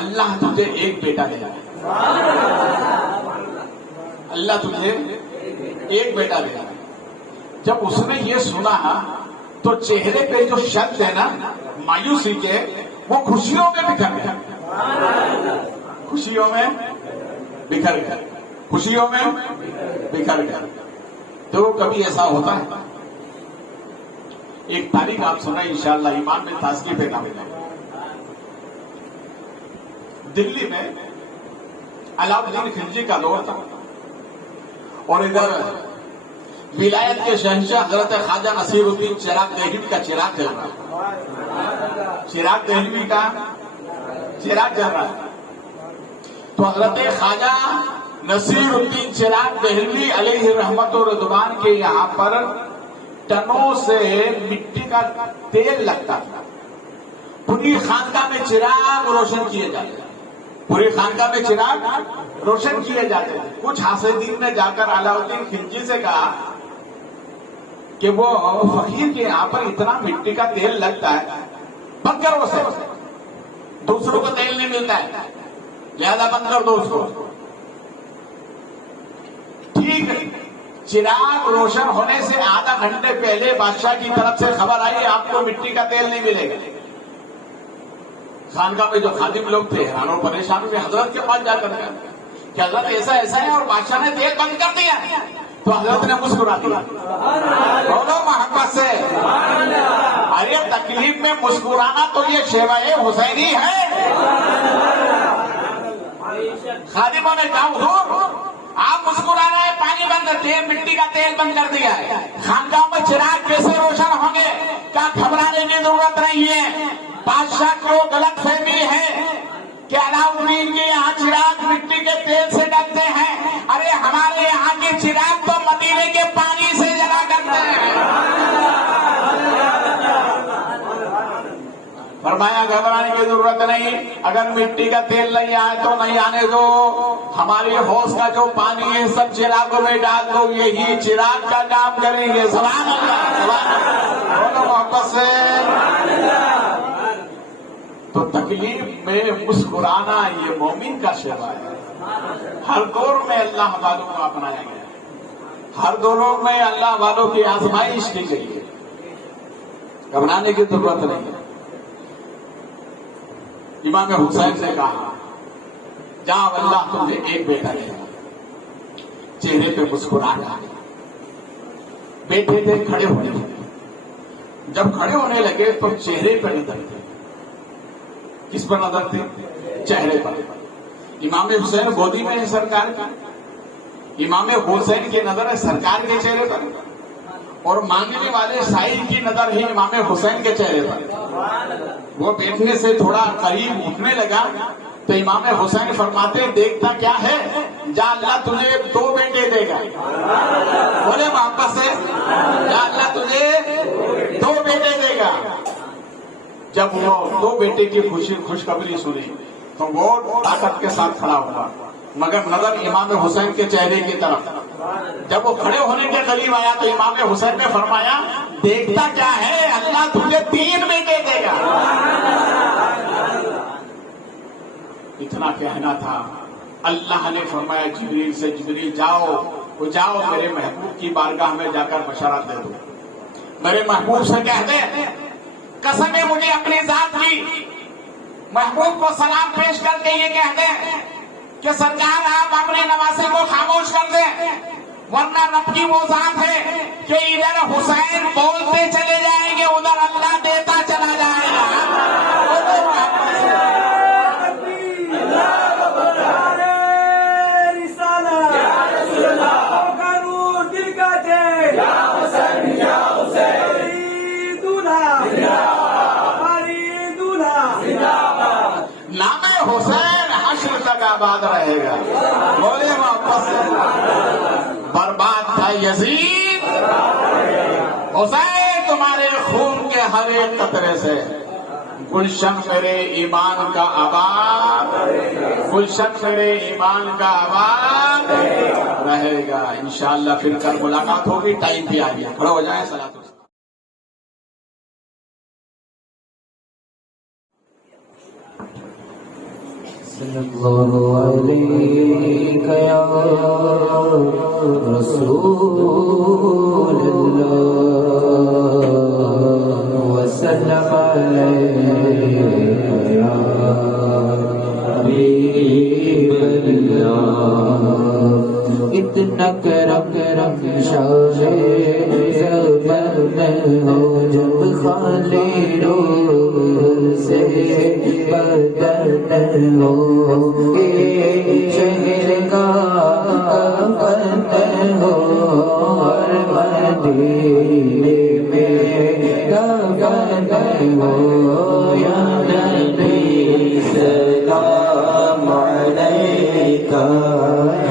اللہ تجھے ایک بیٹا دے گا، اللہ تجھے ایک بیٹا دے گا۔ جب اس نے یہ سنا تو چہرے پہ جو شک ہے نا مایوسی کے، وہ خوشیوں میں بکھر گیا، خوشیوں میں بکھر گیا، خوشیوں میں بکھر گیا۔ تو کبھی ایسا ہوتا ہے؟ ایک تاریخ آپ سنیں انشاءاللہ، ایمان میں تازگی پیدا ہو جائے۔ دلی میں علاؤالدین خلجی کا دور تھا، اور ادھر ولایت کے شہنشاہ حضرت خواجہ نصیر الدین چراغ دہلوی کا چراغ جل رہا، چراغ دہلوی کا چراغ جل رہا ہے۔ تو حضرت خواجہ نصیر الدین چراغ دہلوی علیہ رحمت و رضوان کے یہاں پر ٹنوں سے مٹی کا تیل لگتا تھا، پوری خانقاہ میں چراغ روشن کیے جاتے تھے، پوری خانقاہ میں چراغ روشن کیے جاتے تھے۔ کچھ حاسدین نے جا کر علاؤالدین خلجی سے کہا کہ وہ فقیر کے یہاں پر اتنا مٹی کا تیل لگتا ہے، بند کرو اسے، دوسروں کو تیل نہیں ملتا ہے، لہذا بند کر دو اس کو۔ ٹھیک ہے، چراغ روشن ہونے سے آدھا گھنٹے پہلے بادشاہ کی طرف سے خبر آئی آپ کو مٹی کا تیل نہیں ملے گا۔ خانقاہ میں جو خادم لوگ تھے حیران و پریشان ہوئے، حضرت کے پاس جا کر کہ حضرت ایسا ایسا ہے اور بادشاہ نے تیل بند کر دیا۔ تو حضرت نے مسکرا دیا، بولو محبت سے، ارے تکلیف میں مسکرانا تو یہ شیوائے حسینی ہے۔ خادموں نے کہا حضور آپ مسکرا رہے ہیں، پانی بند کرتے ہیں، مٹی کا تیل بند کر دیا ہے، خانقاہ میں چراغ کیسے روشن ہوں گے؟ کہا گھبرانے کی ضرورت نہیں ہے، بادشاہ کو غلط فہمی ہے کہ علاؤالدین کے یہاں چراغ مٹی کے تیل سے ڈلتے ہیں، ارے ہمارے یہاں کے چراغ تو مدینے کے پانی سے جلا کرتے ہیں۔ فرمایا گھبرانے کی ضرورت نہیں، اگر مٹی کا تیل نہیں آئے تو نہیں آنے دو، ہماری حوض کا جو پانی ہے سب چراغوں میں ڈال دو، یہی چراغ کا کام کریں گے۔ سبحان اللہ، سبحان اللہ، بولو محبت سے۔ تو تکلیف میں مسکرانا یہ مومن کا شیوا ہے۔ ہر دور میں اللہ والوں کو اپنایا گیا، ہر دوروں میں اللہ والوں کی آزمائش کی گئی ہے، گھبرانے کی ضرورت نہیں ہے۔ امام حسین نے کہا جہاں اللہ تم نے ایک بیٹا دیا، چہرے پہ مسکراہٹ آ گئی۔ بیٹھے تھے کھڑے ہونے لگے، جب کھڑے ہونے لگے تو چہرے پر نظر تھے، کس پر نظر تھی؟ چہرے پر۔ امام حسین گودی میں ہے سرکار کی، امام حسین کی نظر ہے سرکار کے چہرے پر، اور مانگنے والے سائل کی نظر ہے امام حسین کے چہرے پر۔ وہ بیٹھنے سے تھوڑا قریب اٹھنے لگا تو امام حسین فرماتے دیکھتا کیا ہے، جا اللہ تجھے 2 بیٹے دے گا۔ بولے محبت سے، جا اللہ تجھے 2 بیٹے دے گا۔ جب وہ 2 بیٹے کی خوشخبری سنی تو وہ طاقت کے ساتھ کھڑا ہوا، مگر نظر امام حسین کے چہرے کی طرف۔ جب وہ کھڑے ہونے کے قریب آیا تو امام حسین نے فرمایا دیکھتا کیا ہے، اللہ تجھے 3 بیٹے دے گا۔ اتنا کہنا تھا، اللہ نے فرمایا جبریل سے، جبریل جاؤ، وہ جاؤ میرے محبوب کی بارگاہ میں جا کر بشارت دے دو، میرے محبوب سے کہہ دے، قسم ہے مجھے اپنی ذات کی، محبوب کو سلام پیش کر کے یہ کہہ دیں کہ سرکار آپ اپنے نواسے کو خاموش کر دیں، ورنہ رب کی وہ ذات ہے کہ ادھر حسین بولتے چلے جائیں گے، ادھر اللہ دیتا چلا جائے گا۔ نام حسین حشر تک آباد رہے گا۔ بولے واپس، برباد تھا یزید، حسین تمہارے خون کے ہر ایک قطرے سے گلشن میرے ایمان کا آباد، گلشن میرے ایمان کا آباد رہے گا۔ انشاءاللہ پھر کل ملاقات ہوگی، ٹائم بھی آ گیا، کھڑے ہو جائیں۔ صلاۃ صلی اللہ علیہ یا رسول اللہ وسلم علیہ یا حبیب اللہ۔ اتنا کرم شاہ زبر ہو جب خالی روح سے بدن ہو، شہر کا کفن ہو اور مدینے میں دفن ہو۔ یا نبی سلام علیکہ،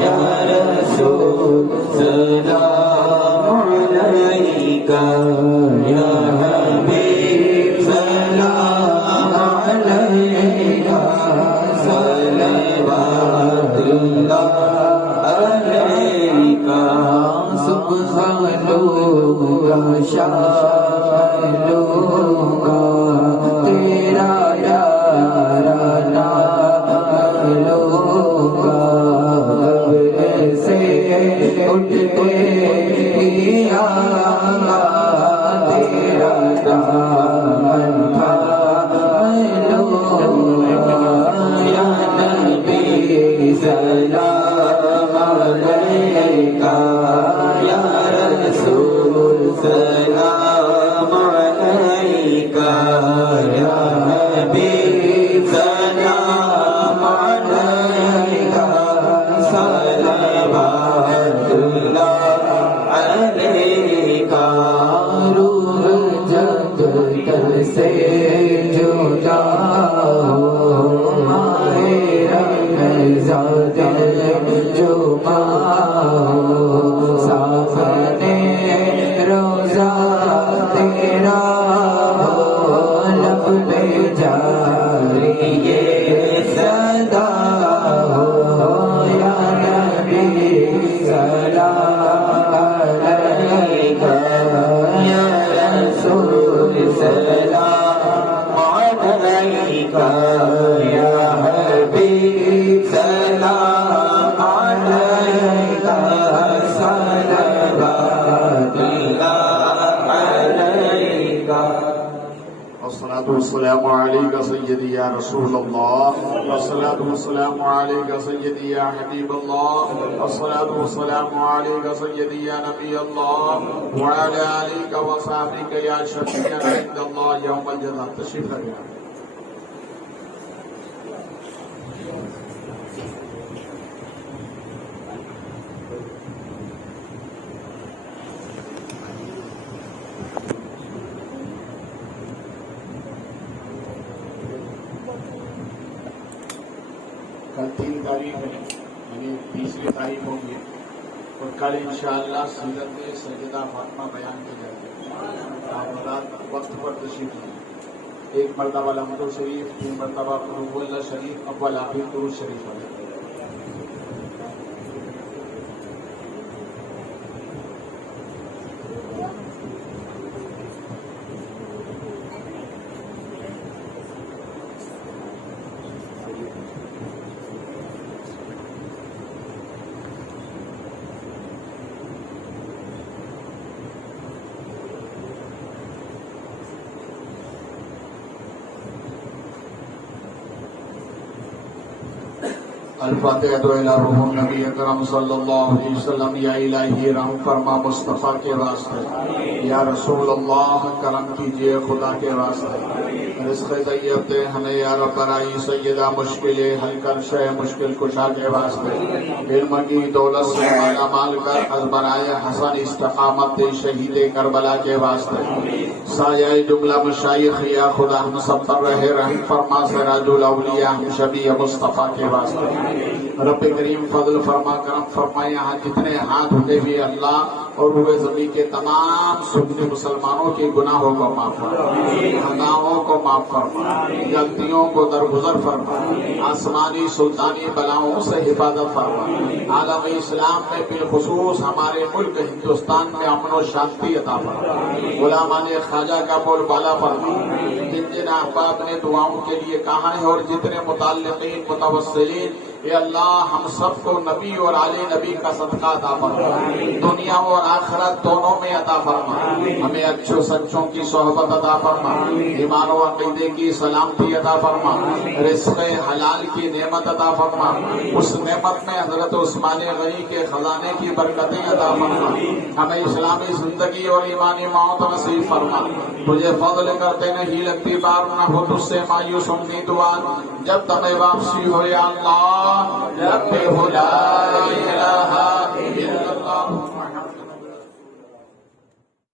یا رسول سلام علیکہ، یا حبیب سلام علیکہ، صلوات اللہ علیکہ۔ سبحان اللہ شان لوگا تیرا یارانہ لوگا، قبر سے اٹھ کے کیا تیرا دامن تھامے لوگا۔ یا نبی سلام علیکہ، یا رسول سلام علیکہ، یا حبیب سلام علیکہ، صلوات اللہ علیکہ۔ روح جب تن سے جدا ہو، ماہ رمضان دل جو ہو، سامنے روزہ تیرا ہو، لب پہ جاری یہ صدا ہو۔ یا نبی سلام علیکہ، یا رسول سلام علیکہ، یا حبیب سلام علیکہ، صلوات اللہ علیکہ۔ الصلاة والسلام عليك سيدي يا رسول الله، الصلاة والسلام عليك سيدي يا حبيب الله، الصلاة والسلام عليك سيدي يا نبي الله، وعلى آلك وصحبك يا شفيع عند الله يوم الجزاء۔ تشریف رکھیں۔ کل 3 تاریخ ہے، یعنی 30 تاریخ ہوں گے، اور کل انشاءاللہ سیرت سیدہ فاطمہ بیان کی جائے گی۔ آپ رات وقت پر تشریف لیں۔ 1 مرتبہ الحمد شریف، 3 مرتبہ قلوب اللہ شریف، اول آخر درود شریف ہے۔ الفاتحہ الى روح نبی اکرم صلی اللہ علیہ وسلم. یا الہی رحم فرما مصطفیٰ کے واسطے، یا رسول اللہ کرم کیجئے خدا کے واسطے. رزق طیب دے ہمیں یا رب برائی سیدہ مشکلیں حل کر شے مشکل کشا کے واسطے. علم کی دولت سے مالا مال کر از برائے حسن استقامت دے شہید کربلا کے واسطے. سایہ جملہ مشایخ یا خدا ہم سب پر رہے رحم فرما. سراج الاولیاء ہم شبیہ مصطفیٰ کے واسطے. رب کریم فضل فرما کرم فرما. یہاں جتنے ہاتھ اٹھے ہوئے اللہ اور روئے زمین کے تمام سنی مسلمانوں کے گناہوں کو معاف فرما، خطاؤں کو معاف فرما، غلطیوں کو درگزر فرما، آسمانی سلطانی بلاؤں سے حفاظت فرما. عالم اسلام میں بالخصوص ہمارے ملک ہندوستان میں امن و شانتی عطا فرما. غلامان خواجہ کا بول بالا فرما. جن جن احباب نے دعاؤں کے لیے کہا ہے اور جتنے متعلقین متوسلین، اے اللہ ہم سب کو نبی اور علی نبی کا صدقہ عطا فرما. دنیا اور آخرت دونوں میں عطا فرما. ہمیں اچھوں سچوں کی صحبت عطا فرما. ایمان و عقیدے کی سلامتی عطا فرما. رزق حلال کی نعمت عطا فرما. اس نعمت میں حضرت عثمان غنی کے خزانے کی برکتیں عطا فرما. ہمیں اسلامی زندگی اور ایمانی موت نصیب فرما. تجھے فضل کرتے نہیں لگتی بار نہ ہو تجھ سے مایوس امیدوار. جب تمہیں واپسی ہو یا اللہ رب لا الہ